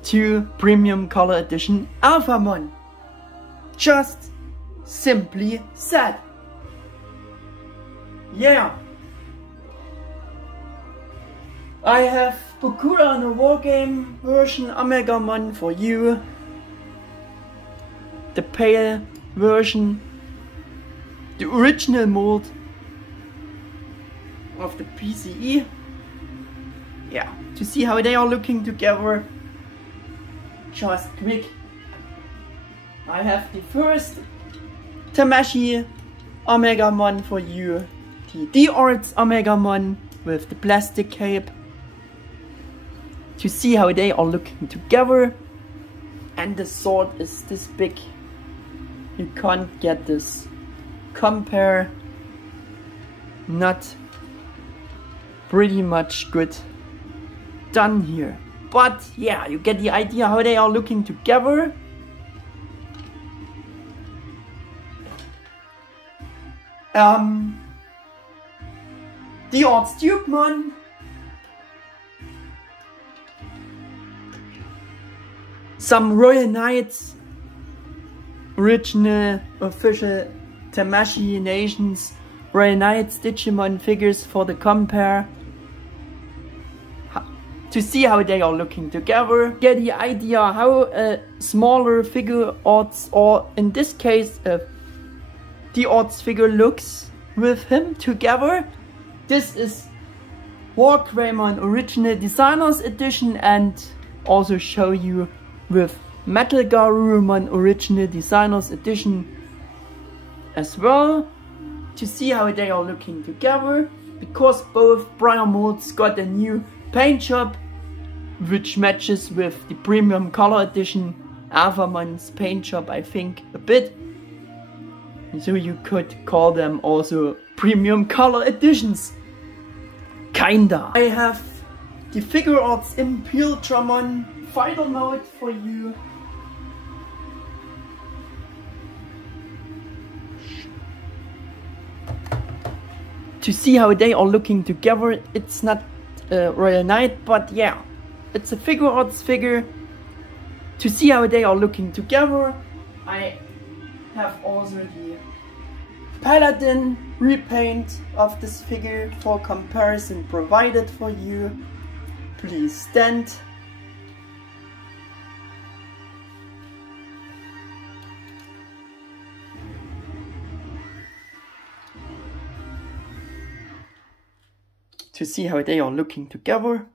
to Premium Color Edition Alphamon. Just simply said. Yeah. I have Bokura no Wargame version Omegamon for you. The pale version. The original mold of the PCE. Yeah, to see how they are looking together. Just quick. I have the first Tamashii Omegamon for you. The D-Arts Omegamon with the plastic cape. To see how they are looking together. And the sword is this big. You can't get this. Compare. Not pretty much good done here. But yeah, you get the idea how they are looking together. The Arts Digimon. Some Royal Knights, original official Tamashii Nations Royal Knights Digimon figures for the compare. to see how they are looking together. Get the idea how a smaller figure arts, or in this case the arts figure, looks with him together. This is Warcraft Original Designers Edition, and also show you with Metal Garurumon Original Designers Edition as well, to see how they are looking together, because both prior molds got a new paint job which matches with the premium color edition Alphamon's paint job, I think, a bit. So you could call them also premium color editions. Kinda. I have the Figuarts Impultramon Fighter Mode for you. To see how they are looking together. It's not Royal Knight, but yeah, it's a Figuarts figure. To see how they are looking together, I have also the Paladin repaint of this figure for comparison provided for you. Please stand. To see how they are looking together.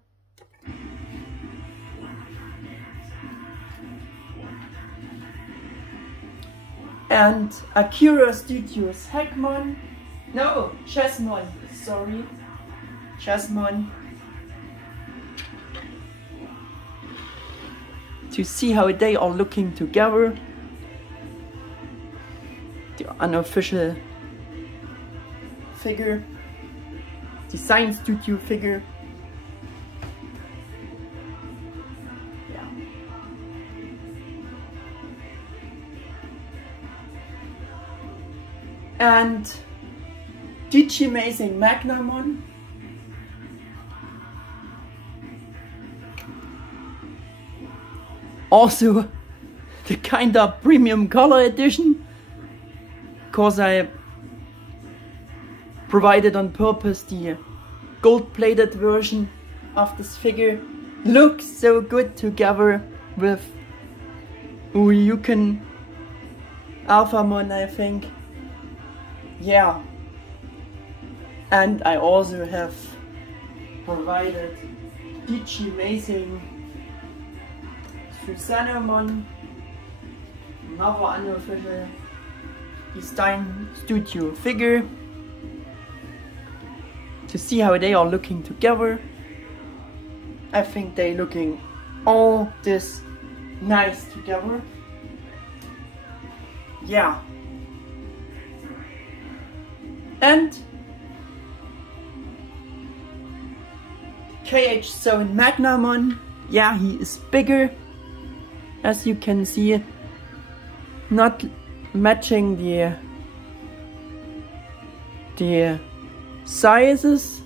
And Akira Studios Heckmon, no, Chessmon, sorry, Chessmon. To see how they are looking together. The unofficial figure. Design Studio figure. Yeah. And Digimon Magnamon. Also the kinda premium color edition, cause I provided on purpose the gold-plated version of this figure. Looks so good together with Ouryuken Alphamon, I think. Yeah. And I also have provided Digimon Susanomon, another unofficial Design Studio figure. To see how they are looking together. I think they looking all this nice together. Yeah. And KH Zone Magnamon. Yeah, he is bigger, as you can see, not matching the sizes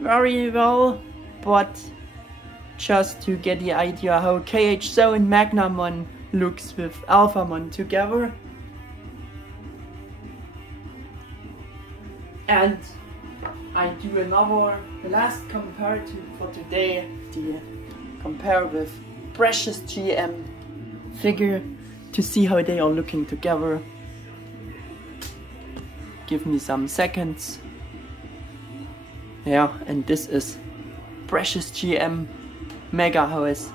very well, but just to get the idea how KH Zone Magnamon looks with Alphamon together. And I do the last comparative for today, the compare with Precious GM figure, to see how they are looking together. Give me some seconds. Yeah, and this is Precious GM Mega House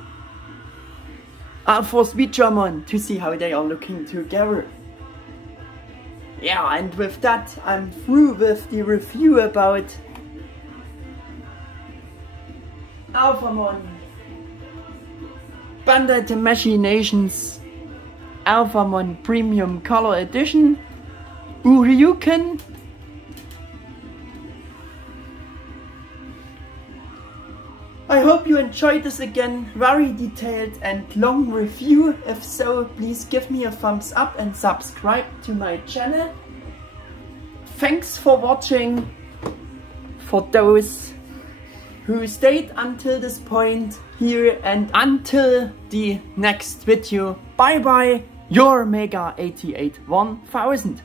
Alpha Speedramon, to see how they are looking together. Yeah, and with that I'm through with the review about Alphamon Bandai Tamashii Nations Alphamon Premium Color Edition Ouryuken. I hope you enjoyed this again, very detailed and long review. If so, please give me a thumbs up and subscribe to my channel. Thanks for watching. For those who stayed until this point here, and until the next video, bye bye, your Mega 88 1000.